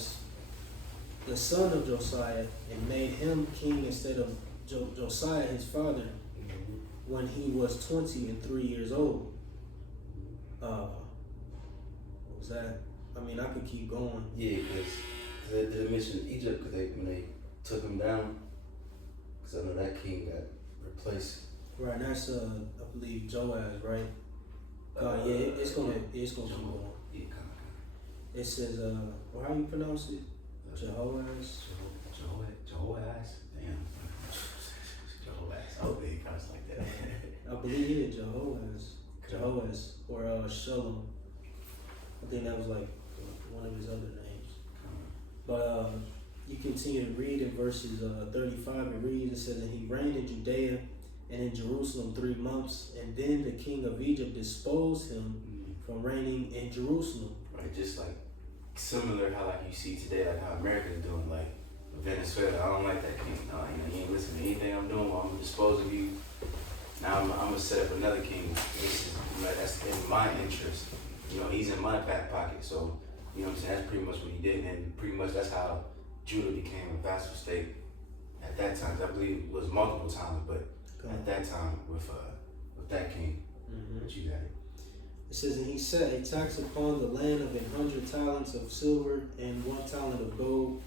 the son of Josiah, and made him king instead of Josiah his father, when he was 23 years old. What was that? I mean, I could keep going. Yeah, because they mentioned Egypt when they took him down, because I know that king got replaced. Right, and that's I believe Joaz, right? Yeah, it's gonna keep going. Yeah, kind of. It says, how you pronounce it? Jehoaz. Jehoaz. Damn. Jehoaz. I hope they pronounce like that. I believe it, Jehoaz, or Shalom. I think that was like one of his other names. But you continue to read in verses 35. It reads, it says, and he reigned in Judea and in Jerusalem 3 months, and then the king of Egypt disposed him from reigning in Jerusalem. Right, just like similar how like you see today, like how America's doing, like Venezuela. I don't like that king. No, you ain't listening to anything I'm doing. I'm gonna dispose of you. Now I'm gonna set up another king. This is, that's in my interest. You know, he's in my back pocket. So, you know what I'm saying? That's pretty much what he did, and pretty much that's how Judah became a vassal state at that time. I believe it was multiple times, but at that time with that king. Mm-hmm. But you got it. It says, and he set a tax upon the land of 100 talents of silver and 1 talent of gold.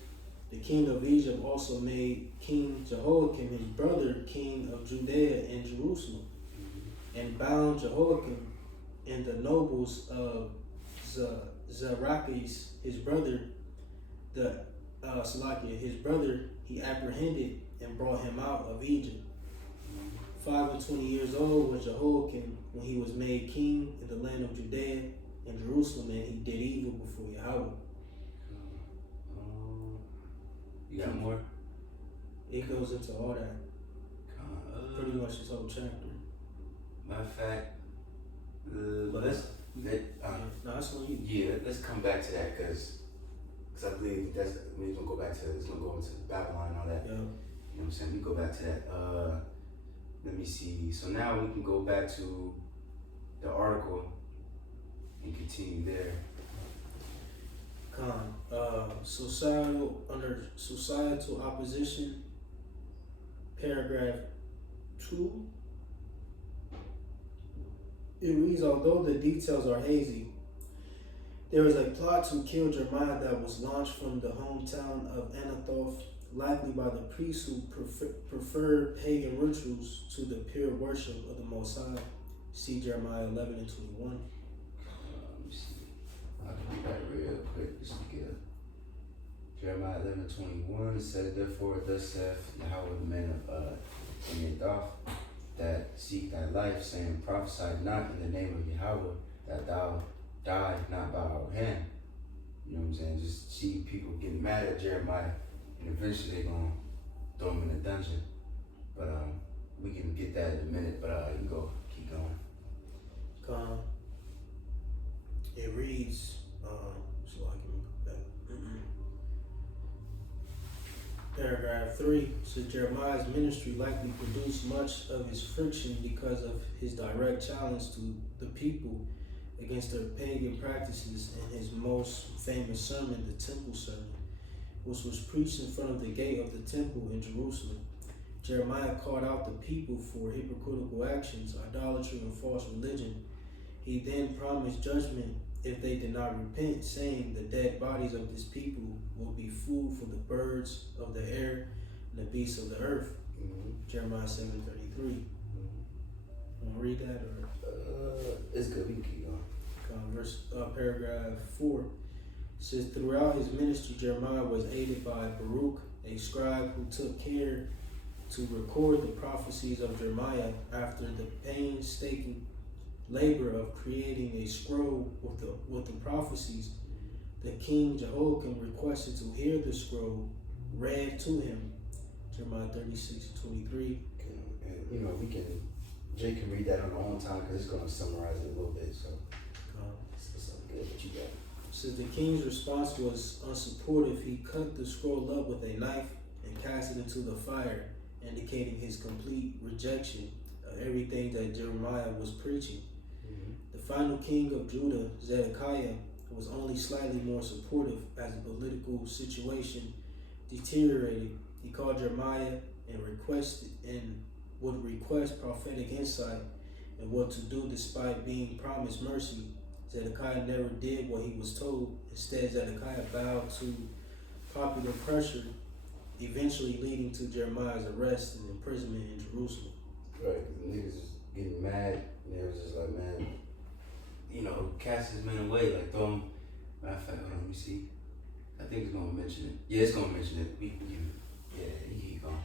The king of Egypt also made King Jehoiakim his brother king of Judea and Jerusalem, and bound Jehoiakim and the nobles of Zerakis his brother, his brother, he apprehended and brought him out of Egypt. 25 years old was Jehoiakim when he was made king in the land of Judea and Jerusalem, and he did evil before Yahweh. You got more? It goes into all that. Pretty much this whole chapter. Matter of fact, But that's on you. yeah, let's come back to that because I believe we're gonna go back to it's gonna go into Babylon and all that. Yeah. You know what I'm saying? We go back to that. Let me see. So now we can go back to the article and continue there. Under societal opposition, paragraph 2. It reads, although the details are hazy, there was a plot to kill Jeremiah that was launched from the hometown of Anathoth, likely by the priests who preferred pagan rituals to the pure worship of the Most High. See Jeremiah 11 and 21. Let me see. I can read that real quick. This is good. Jeremiah 11 and 21 says, therefore, thus saith Yahweh, the man of Anathoth, that seek thy life, saying, prophesy not in the name of Yahweh, that thou die not by our hand. You know what I'm saying? Just see people getting mad at Jeremiah, and eventually they're going to throw him in a dungeon. But we can get that in a minute, but you go, keep going. It reads, so I can go back. Paragraph 3 says Jeremiah's ministry likely produced much of his friction because of his direct challenge to the people against their pagan practices in his most famous sermon, the Temple Sermon, which was preached in front of the gate of the temple in Jerusalem. Jeremiah called out the people for hypocritical actions, idolatry, and false religion. He then promised judgment if they did not repent, saying the dead bodies of this people will be food for the birds of the air and the beasts of the earth. Jeremiah 7:33. Want to read that or? It's good. We can keep going. Paragraph 4 says, throughout his ministry, Jeremiah was aided by Baruch, a scribe who took care to record the prophecies of Jeremiah after the painstaking labor of creating a scroll with the prophecies. The king Jehoiakim requested to hear the scroll read to him. Jeremiah 36:23. And Jay can read that on our own time because it's going to summarize it a little bit. So it's something good that you got. Says the king's response was unsupportive. He cut the scroll up with a knife and cast it into the fire, indicating his complete rejection of everything that Jeremiah was preaching. The final king of Judah, Zedekiah, was only slightly more supportive as the political situation deteriorated. He called Jeremiah and would request prophetic insight and what to do despite being promised mercy. Zedekiah never did what he was told. Instead, Zedekiah bowed to popular pressure, eventually leading to Jeremiah's arrest and imprisonment in Jerusalem. Right, because the niggas was getting mad, and it was just like, man, cast his men away, like throw him. Matter of fact, hold on, let me see. I think it's gonna mention it. Yeah, it's gonna mention it. You keep going.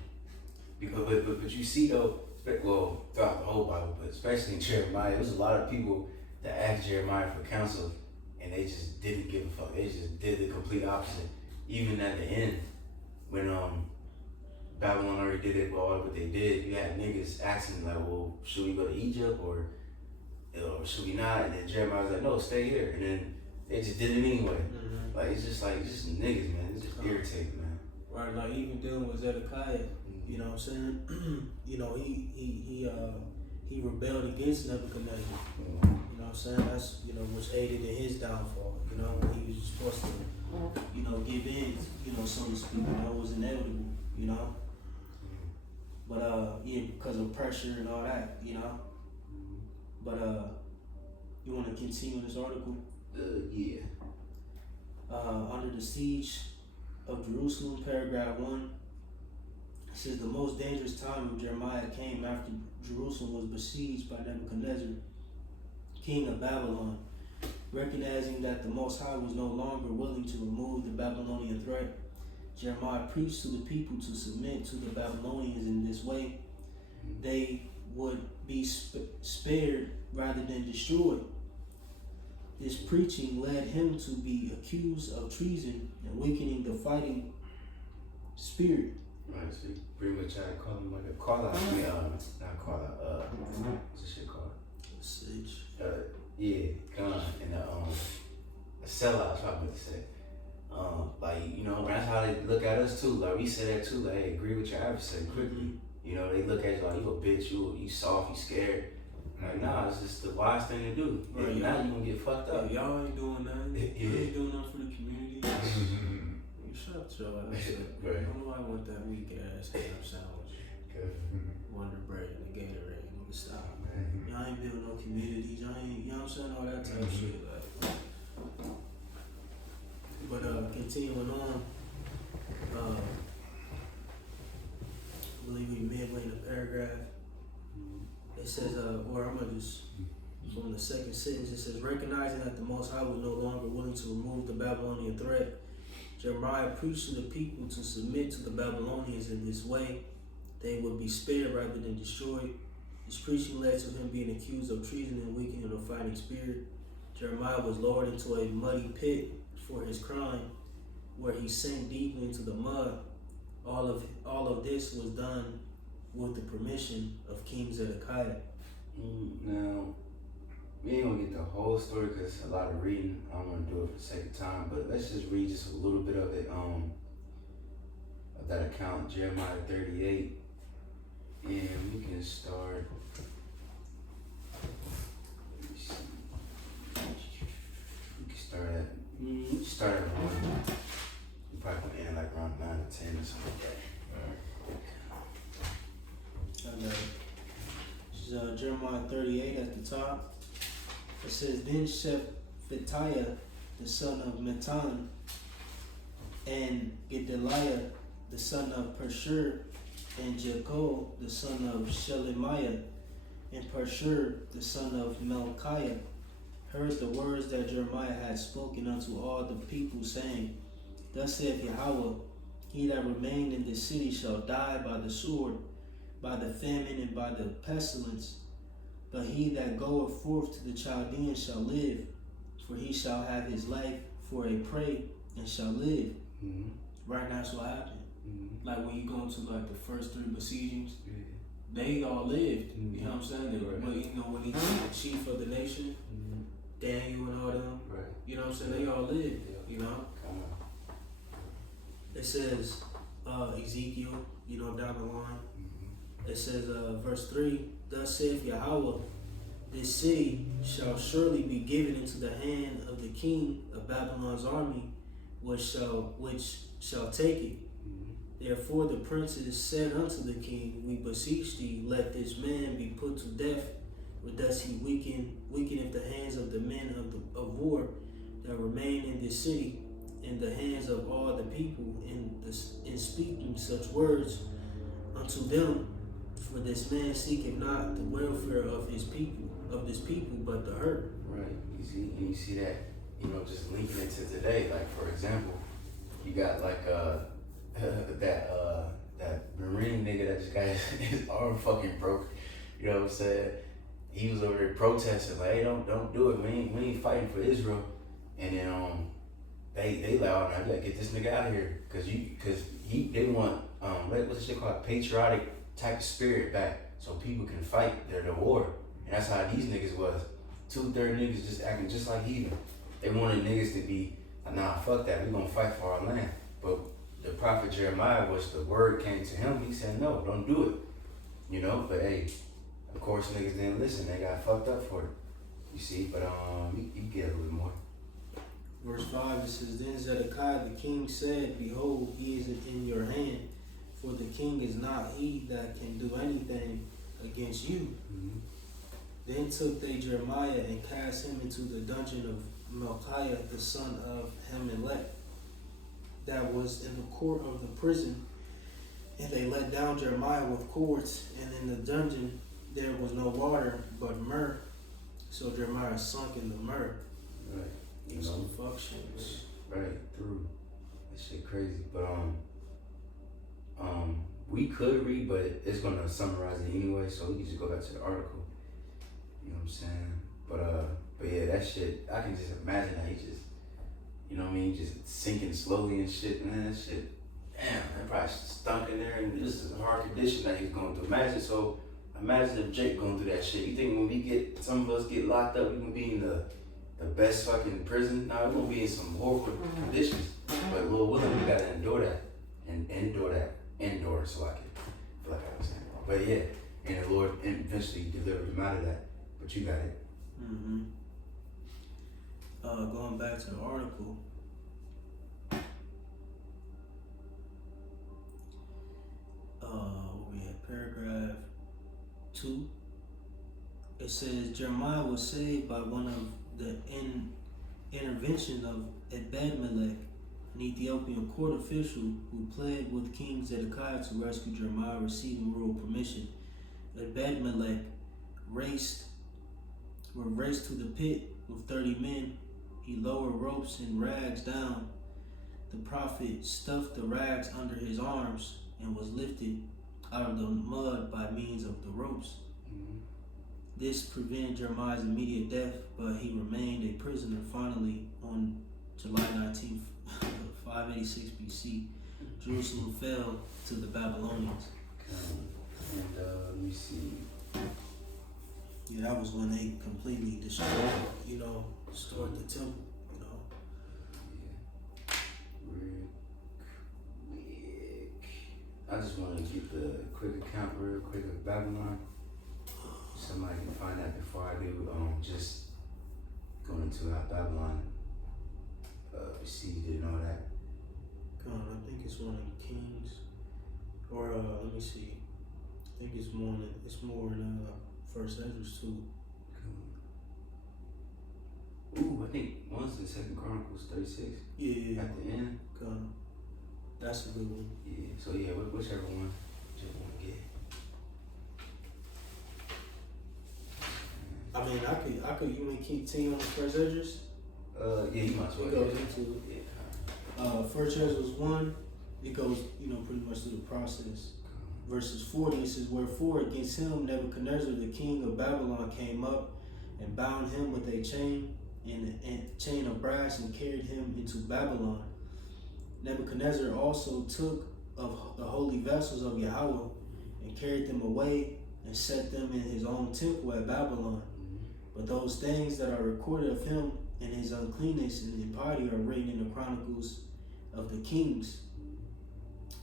But you see though, well, throughout the whole Bible, but especially in Jeremiah, there was a lot of people that asked Jeremiah for counsel, and they just didn't give a fuck. They just did the complete opposite. Even at the end, when Babylon already did it, well, what they did, you had niggas asking like, well, should we go to Egypt or should we not? And then Jeremiah was like, no, stay here. And then they just did it anyway. Like it's just niggas, man. It's just irritating, man. Right, like even dealing with Zedekiah, you know what I'm saying? He rebelled against Nebuchadnezzar. You know what I'm saying? That's which aided in his downfall. He was supposed to give in, so to speak. It was inevitable, But because of pressure and all that, But you want to continue this article? Yeah. Under the siege of Jerusalem, paragraph 1, it says the most dangerous time of Jeremiah came after Jerusalem was besieged by Nebuchadnezzar, king of Babylon. Recognizing that the Most High was no longer willing to remove the Babylonian threat, Jeremiah preached to the people to submit to the Babylonians in this way. They would be spared rather than destroyed. This preaching led him to be accused of treason and weakening the fighting spirit. Right, so you pretty much try to call him like a call out. I mean, not call out. What's this shit called? Sage. Yeah, gun and a sellout. That's what I'm about to say. Like, you know, that's how they look at us too. Like we say that too. Like, hey, agree with your adversary quickly. You know, they look at you like you a bitch. You soft. You scared. Like, nah, it's just the wise thing to do. Right, If not, you gonna get fucked up. If y'all ain't doing nothing, Yeah. you ain't doing nothing for the community. You shut your ass up. Right. Nobody want that weak ass ham sandwich, Wonder Bread, and the Gatorade. Nigga, stop. Y'all ain't building no communities. Y'all ain't, you know what I'm saying? All that type of shit. Like. But continuing on, I believe we midway in the paragraph. It says, or I'm gonna just from the second sentence. It says, recognizing that the Most High was no longer willing to remove the Babylonian threat, Jeremiah preached to the people to submit to the Babylonians in this way. They would be spared rather than destroyed. His preaching led to him being accused of treason and weakening a fighting spirit. Jeremiah was lowered into a muddy pit for his crime, where he sank deeply into the mud. All of this was done with the permission of King Zedekiah. Now, we ain't gonna get the whole story because it's a lot of reading. I don't want to do it for the sake of time, but let's just read just a little bit of it. Of that account, Jeremiah 38, and we can start. Let me see. We can start at 1. We probably gonna end like around 9 or 10 or something like that. I got it. This is Jeremiah 38 at the top. It says, then Shephatiah, the son of Mattan, and Gedaliah, the son of Pershur, and Jekel, the son of Shelemiah, and Pershur, the son of Melchiah, heard the words that Jeremiah had spoken unto all the people, saying, thus saith Yahweh, he that remained in this city shall die by the sword, by the famine, and by the pestilence. But he that goeth forth to the Chaldeans shall live, for he shall have his life for a prey, and shall live. Right now, that's what happened. Like when you go into like the first 3 besiegings, Yeah. they all lived. You know what I'm saying? They, Right. when, you know, when he was the chief of the nation, Daniel and all them, Right. you know what I'm saying? They all lived. You know. Come on. It says, Ezekiel, you know, down the line. It says, verse 3, thus saith Yahweh, this city shall surely be given into the hand of the king of Babylon's army, which shall take it. Therefore the princes said unto the king, we beseech thee, let this man be put to death, or does he weakeneth the hands of the men of war that remain in this city, in the hands of all the people, in speaking such words unto them. For this man seeketh not the welfare of this people, but the hurt. Right. You see that, you know, just linking it to today. Like for example, you got like that Marine nigga that just got his arm fucking broke. You know what I'm saying? He was over there protesting like, hey, don't do it. We ain't fighting for Israel. And then they like, oh no, you gotta get this nigga out of here, cause they want what's this shit called, patriotic type of spirit back, so people can fight the war. And that's how these niggas was. 2/3 niggas just acting just like heathen. They wanted niggas to be like, nah, fuck that, we gonna fight for our land. But the prophet Jeremiah, was the word came to him, he said, no, don't do it. You know, but hey, of course niggas didn't listen, they got fucked up for it. You see, but you get a little bit more. Verse 5, it says, then Zedekiah the king said, behold, he is in your hand, for the king is not he that can do anything against you. Then took they Jeremiah and cast him into the dungeon of Melchiah the son of Hamelech, that was in the court of the prison. And they let down Jeremiah with cords, and in the dungeon there was no water but myrrh. So Jeremiah sunk in the myrrh. Right. You know, Some fuck shit, man. right through. That shit crazy. But we could read, but it's gonna summarize it anyway, so we can just go back to the article. You know what I'm saying? But yeah, that shit, I can just imagine how he just, you know what I mean, just sinking slowly and shit, man. That shit damn, that probably stunk in there, and this is a hard condition that he's going through. Imagine if Jake going through that shit. You think when some of us get locked up, we gonna be in the best fucking prison? Nah, we're gonna be in some horrible conditions. But Lil Willie, we gotta endure that. So I can feel like I was saying wrong. But yeah, and the Lord eventually delivered him out of that. But you got it. Mm-hmm. Going back to the article. We had paragraph 2. It says Jeremiah was saved by one of the intervention of Ebed-Melech, an Ethiopian court official who pled with King Zedekiah to rescue Jeremiah, receiving royal permission. Ebed-Melech raced to the pit with 30 men. He lowered ropes and rags down. The prophet stuffed the rags under his arms and was lifted out of the mud by means of the ropes. Mm-hmm. This prevented Jeremiah's immediate death, but he remained a prisoner. Finally, on July 19th, 586 BC, Jerusalem fell to the Babylonians. And let me see. Yeah, that was when they completely destroyed the temple, Yeah. Real quick. I just want to get the quick account real quick of Babylon. Somebody can find that before I do. Just going into how Babylon received it and all that. I think it's one of the kings, or let me see. I think it's more in First Ezra too. Ooh, I think one's in Second Chronicles 36. Yeah. At the end. That's a good one. Yeah. So yeah, whichever one you want to get. I mean, I could. You want to continue on the First Ezra? Yeah, you might as well. It goes into First Ezra 1. It goes, pretty much through the process. Verses 40, it says, wherefore against him Nebuchadnezzar the king of Babylon came up and bound him with a chain of brass and carried him into Babylon. Nebuchadnezzar also took of the holy vessels of Yahweh and carried them away and set them in his own temple at Babylon. But those things that are recorded of him and his uncleanness and impiety are written in the chronicles of the kings.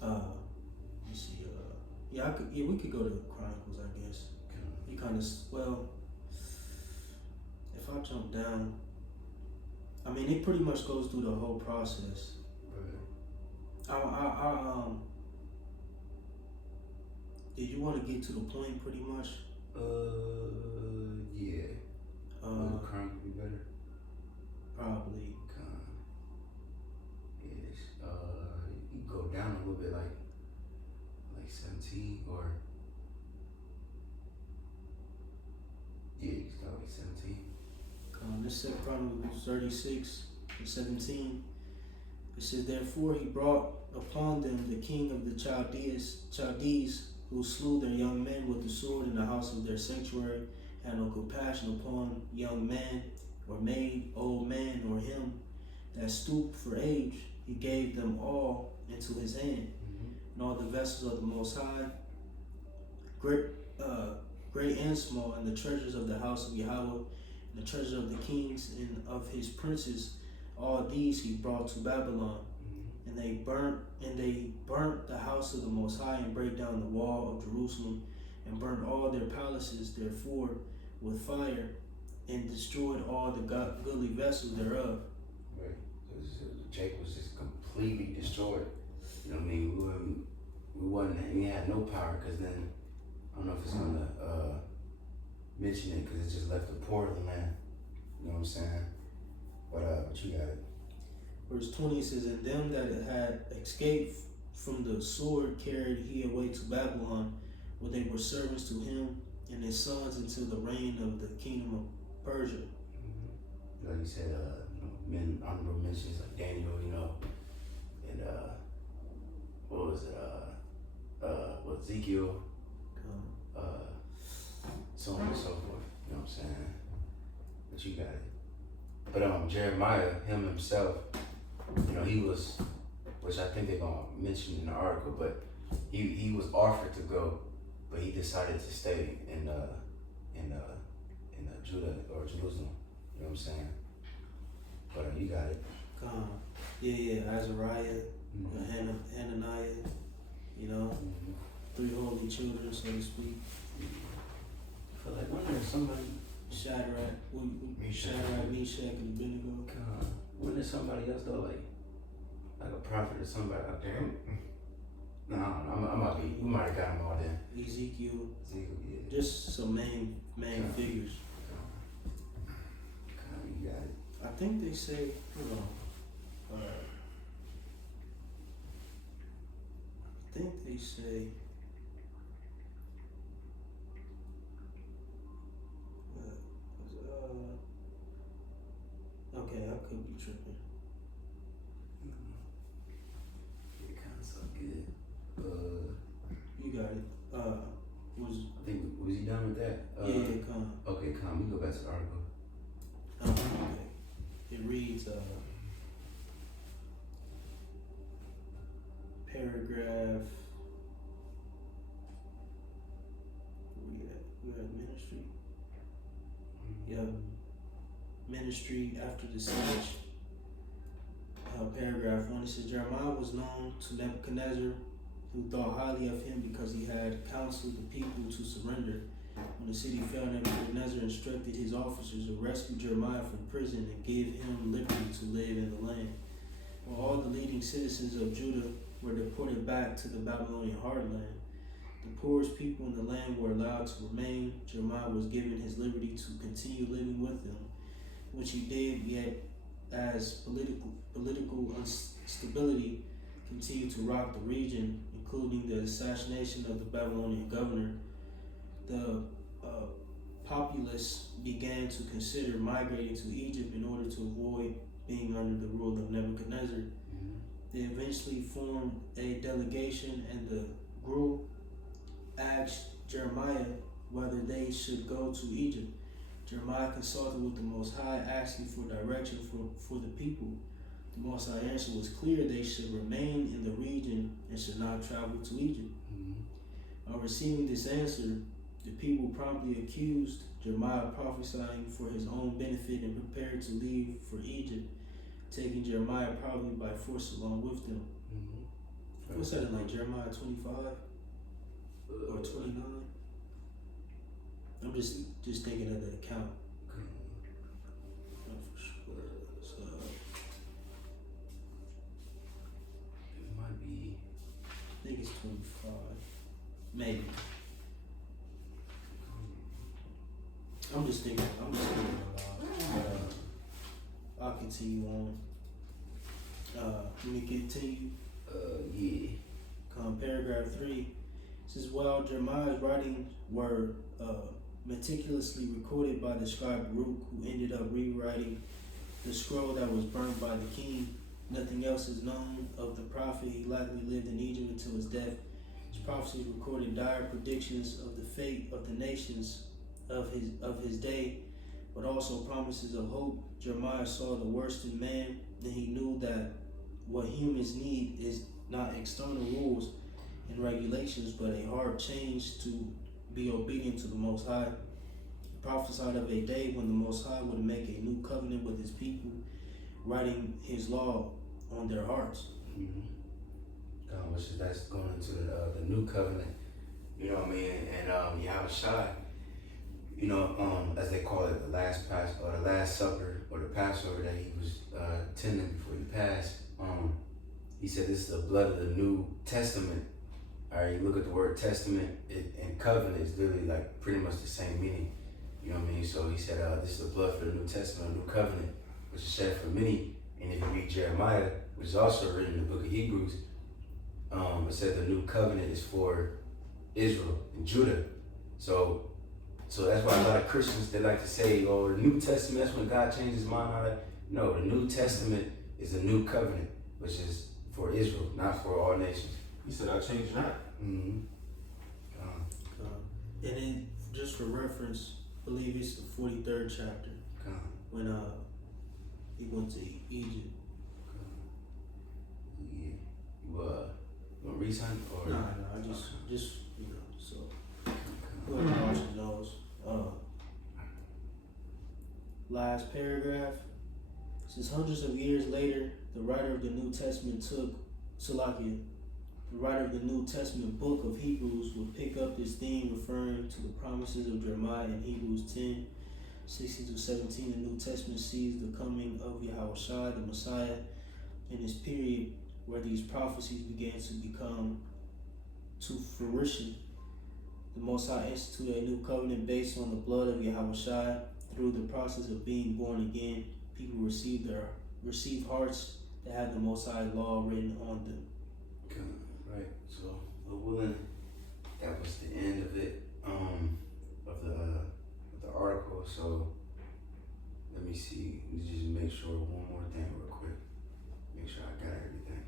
Let me see. We could go to Chronicles, I guess. You kind of, if I jump down, I mean, it pretty much goes through the whole process. Right. Did you want to get to the point pretty much? Yeah. Would Chronicle be better? Probably. Yes. You can go down a little bit, like 17, or yeah, you can go like 17. This is Chronicles 36 and 17. It says, therefore he brought upon them the king of the Chaldees, who slew their young men with the sword in the house of their sanctuary, had no compassion upon young man, or maid, old man, or him that stooped for age. He gave them all into his hand, and all the vessels of the Most High, great and small, and the treasures of the house of Yahweh, and the treasures of the kings and of his princes. All these he brought to Babylon, and they burnt the house of the Most High, and brake down the wall of Jerusalem, and burnt all their palaces therefore with fire, and destroyed all the goodly vessels thereof. Right. Jake was just completely destroyed. You know what I mean? We had no power, because then I don't know if it's gonna mention it, because it just left the Portland land. You know what I'm saying? But you got it. Verse 20 says, and them that had escaped from the sword carried he away to Babylon, where they were servants to him and his sons until the reign of the kingdom of Persia. Mm-hmm. Like you said, men honorable mentions like Daniel, and what was it? Ezekiel, so on and so forth. You know what I'm saying? But you got it. But Jeremiah, him himself, he was which I think they're gonna mention in the article. But he was offered to go, but he decided to stay in Judah or Jerusalem. You know what I'm saying? But you got it. Yeah, Azariah, Mm-hmm. Hananiah, you know, Mm-hmm. 3 holy children, so to speak. I feel like when there's somebody, Shadrach, Meshach. Meshach, and Abednego. when there's somebody else though, like a prophet or somebody out there. No, I might be. We might have got them all then. Ezekiel, Yeah. just some main figures. You got it. I think they say, hold on. I think they say. Okay, I could be tripping. It kind of sound good. You got it. I think was he done with that? Yeah, come. Okay, come. We go back to the article. Okay. It reads, paragraph. We're at ministry. Yep. Ministry after the siege. Paragraph 1. It says Jeremiah was known to Nebuchadnezzar, who thought highly of him because he had counseled the people to surrender. When the city fell, Nebuchadnezzar instructed his officers to rescue Jeremiah from prison and give him liberty to live in the land. While all the leading citizens of Judah were deported back to the Babylonian heartland, the poorest people in the land were allowed to remain. Jeremiah was given his liberty to continue living with them, which he did, yet as political instability continued to rock the region, including the assassination of the Babylonian governor, the populace began to consider migrating to Egypt in order to avoid being under the rule of Nebuchadnezzar. They eventually formed a delegation, and the group asked Jeremiah whether they should go to Egypt. Jeremiah consulted with the Most High, asking for direction for the people. The Most High answer was clear: they should remain in the region and should not travel to Egypt. On receiving this answer, the people promptly accused Jeremiah of prophesying for his own benefit and prepared to leave for Egypt, taking Jeremiah probably by force along with them. What's that in like Jeremiah 25 or 29? I'm just thinking of the account. Not for sure. So, It might be. I think it's 25. Maybe. I'm just thinking aloud. I'll continue on. Let me continue. Yeah. Paragraph 3 says, while Jeremiah's writings were meticulously recorded by the scribe Baruch, who ended up rewriting the scroll that was burned by the king, nothing else is known of the prophet. He likely lived in Egypt until his death. His prophecies recorded dire predictions of the fate of the nations of his day, but also promises of hope. Jeremiah saw the worst in man, and he knew that what humans need is not external rules and regulations, but a heart change to be obedient to the Most High. He prophesied of a day when the Most High would make a new covenant with his people, writing his law on their hearts. Which is that's going into the new covenant, you know what I mean? And Yahushua, you know, as they call it, the last supper or the Passover that he was tending before he passed. He said this is the blood of the New Testament. All right, you look at the word testament and covenant is literally like pretty much the same meaning. You know what I mean? So he said this is the blood for the New Testament, a new covenant, which is shed for many. And if you read Jeremiah, which is also written in the book of Hebrews, it said the new covenant is for Israel and Judah. So that's why a lot of Christians, they like to say, oh, the New Testament, that's when God changed his mind on it. No, the New Testament is a new covenant, which is for Israel, not for all nations. He said, I changed not. Mm-hmm. And then, just for reference, I believe it's the 43rd chapter when he went to Egypt. Yeah. You wanna read something or? Nah, I just you know, so whoever watches knows. Last paragraph. It says hundreds of years later, the writer of the New Testament the writer of the New Testament book of Hebrews would pick up this theme, referring to the promises of Jeremiah in Hebrews 10:16-17. The New Testament sees the coming of Yahushua, the Messiah, in this period where these prophecies began to become to fruition. The Most High instituted a new covenant based on the blood of Yahushua. Through the process of being born again, people receive hearts that have the Most High law written on them. Right. So, Lord willing, that was the end of it. Of the article. So, let me see. Let me just make sure one more thing real quick. Make sure I got everything.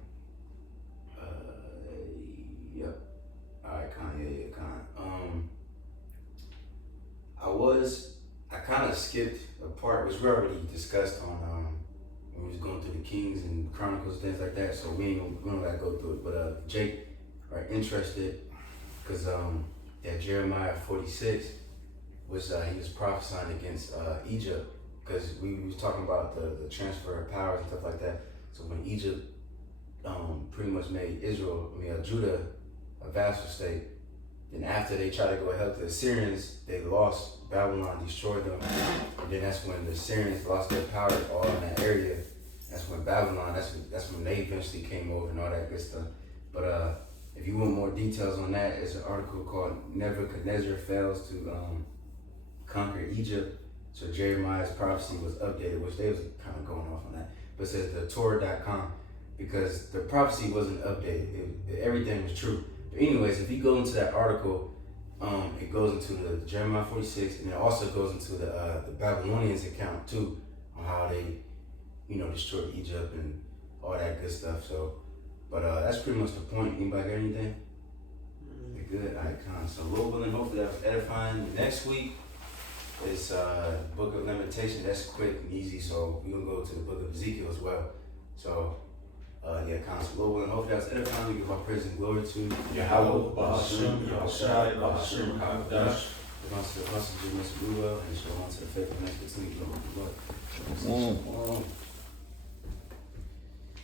Yep. Alright, Kanye, Kanye. I kind of skipped a part which we already discussed on when we was going through the Kings and Chronicles, things like that. So we gonna let go through it. But Jake are interested because that Jeremiah 46 was he was prophesying against Egypt, because we was talking about the transfer of powers and stuff like that. So when Egypt pretty much made Judah a vassal state, then after they tried to go help the Assyrians, they lost. Babylon destroyed them, and then that's when the Assyrians lost their power all in that area. That's when Babylon, that's when they eventually came over and all that good stuff. But if you want more details on that, it's an article called Nebuchadnezzar Fails to Conquer Egypt. So Jeremiah's prophecy was updated, which they was kind of going off on that. But it says the Torah.com, because the prophecy wasn't updated. Everything was true. But anyways, if you go into that article, it goes into the Jeremiah 46, and it also goes into the Babylonians account too, on how they, destroyed Egypt and all that good stuff. So, but that's pretty much the point. Anybody got anything? Good icon. So, Lord willing, hopefully that was edifying. Next week is Book of Lamentations. That's quick and easy. So we're gonna go to the Book of Ezekiel as well. So, so Lord willing, hopefully that was edifying. We give our praise and glory to Yahweh, Ba'ashem, Yahushai, Ba'ashem, Hakadosh. The Master of Master, Mr. Ruel, and show on to the faithful next between Lord.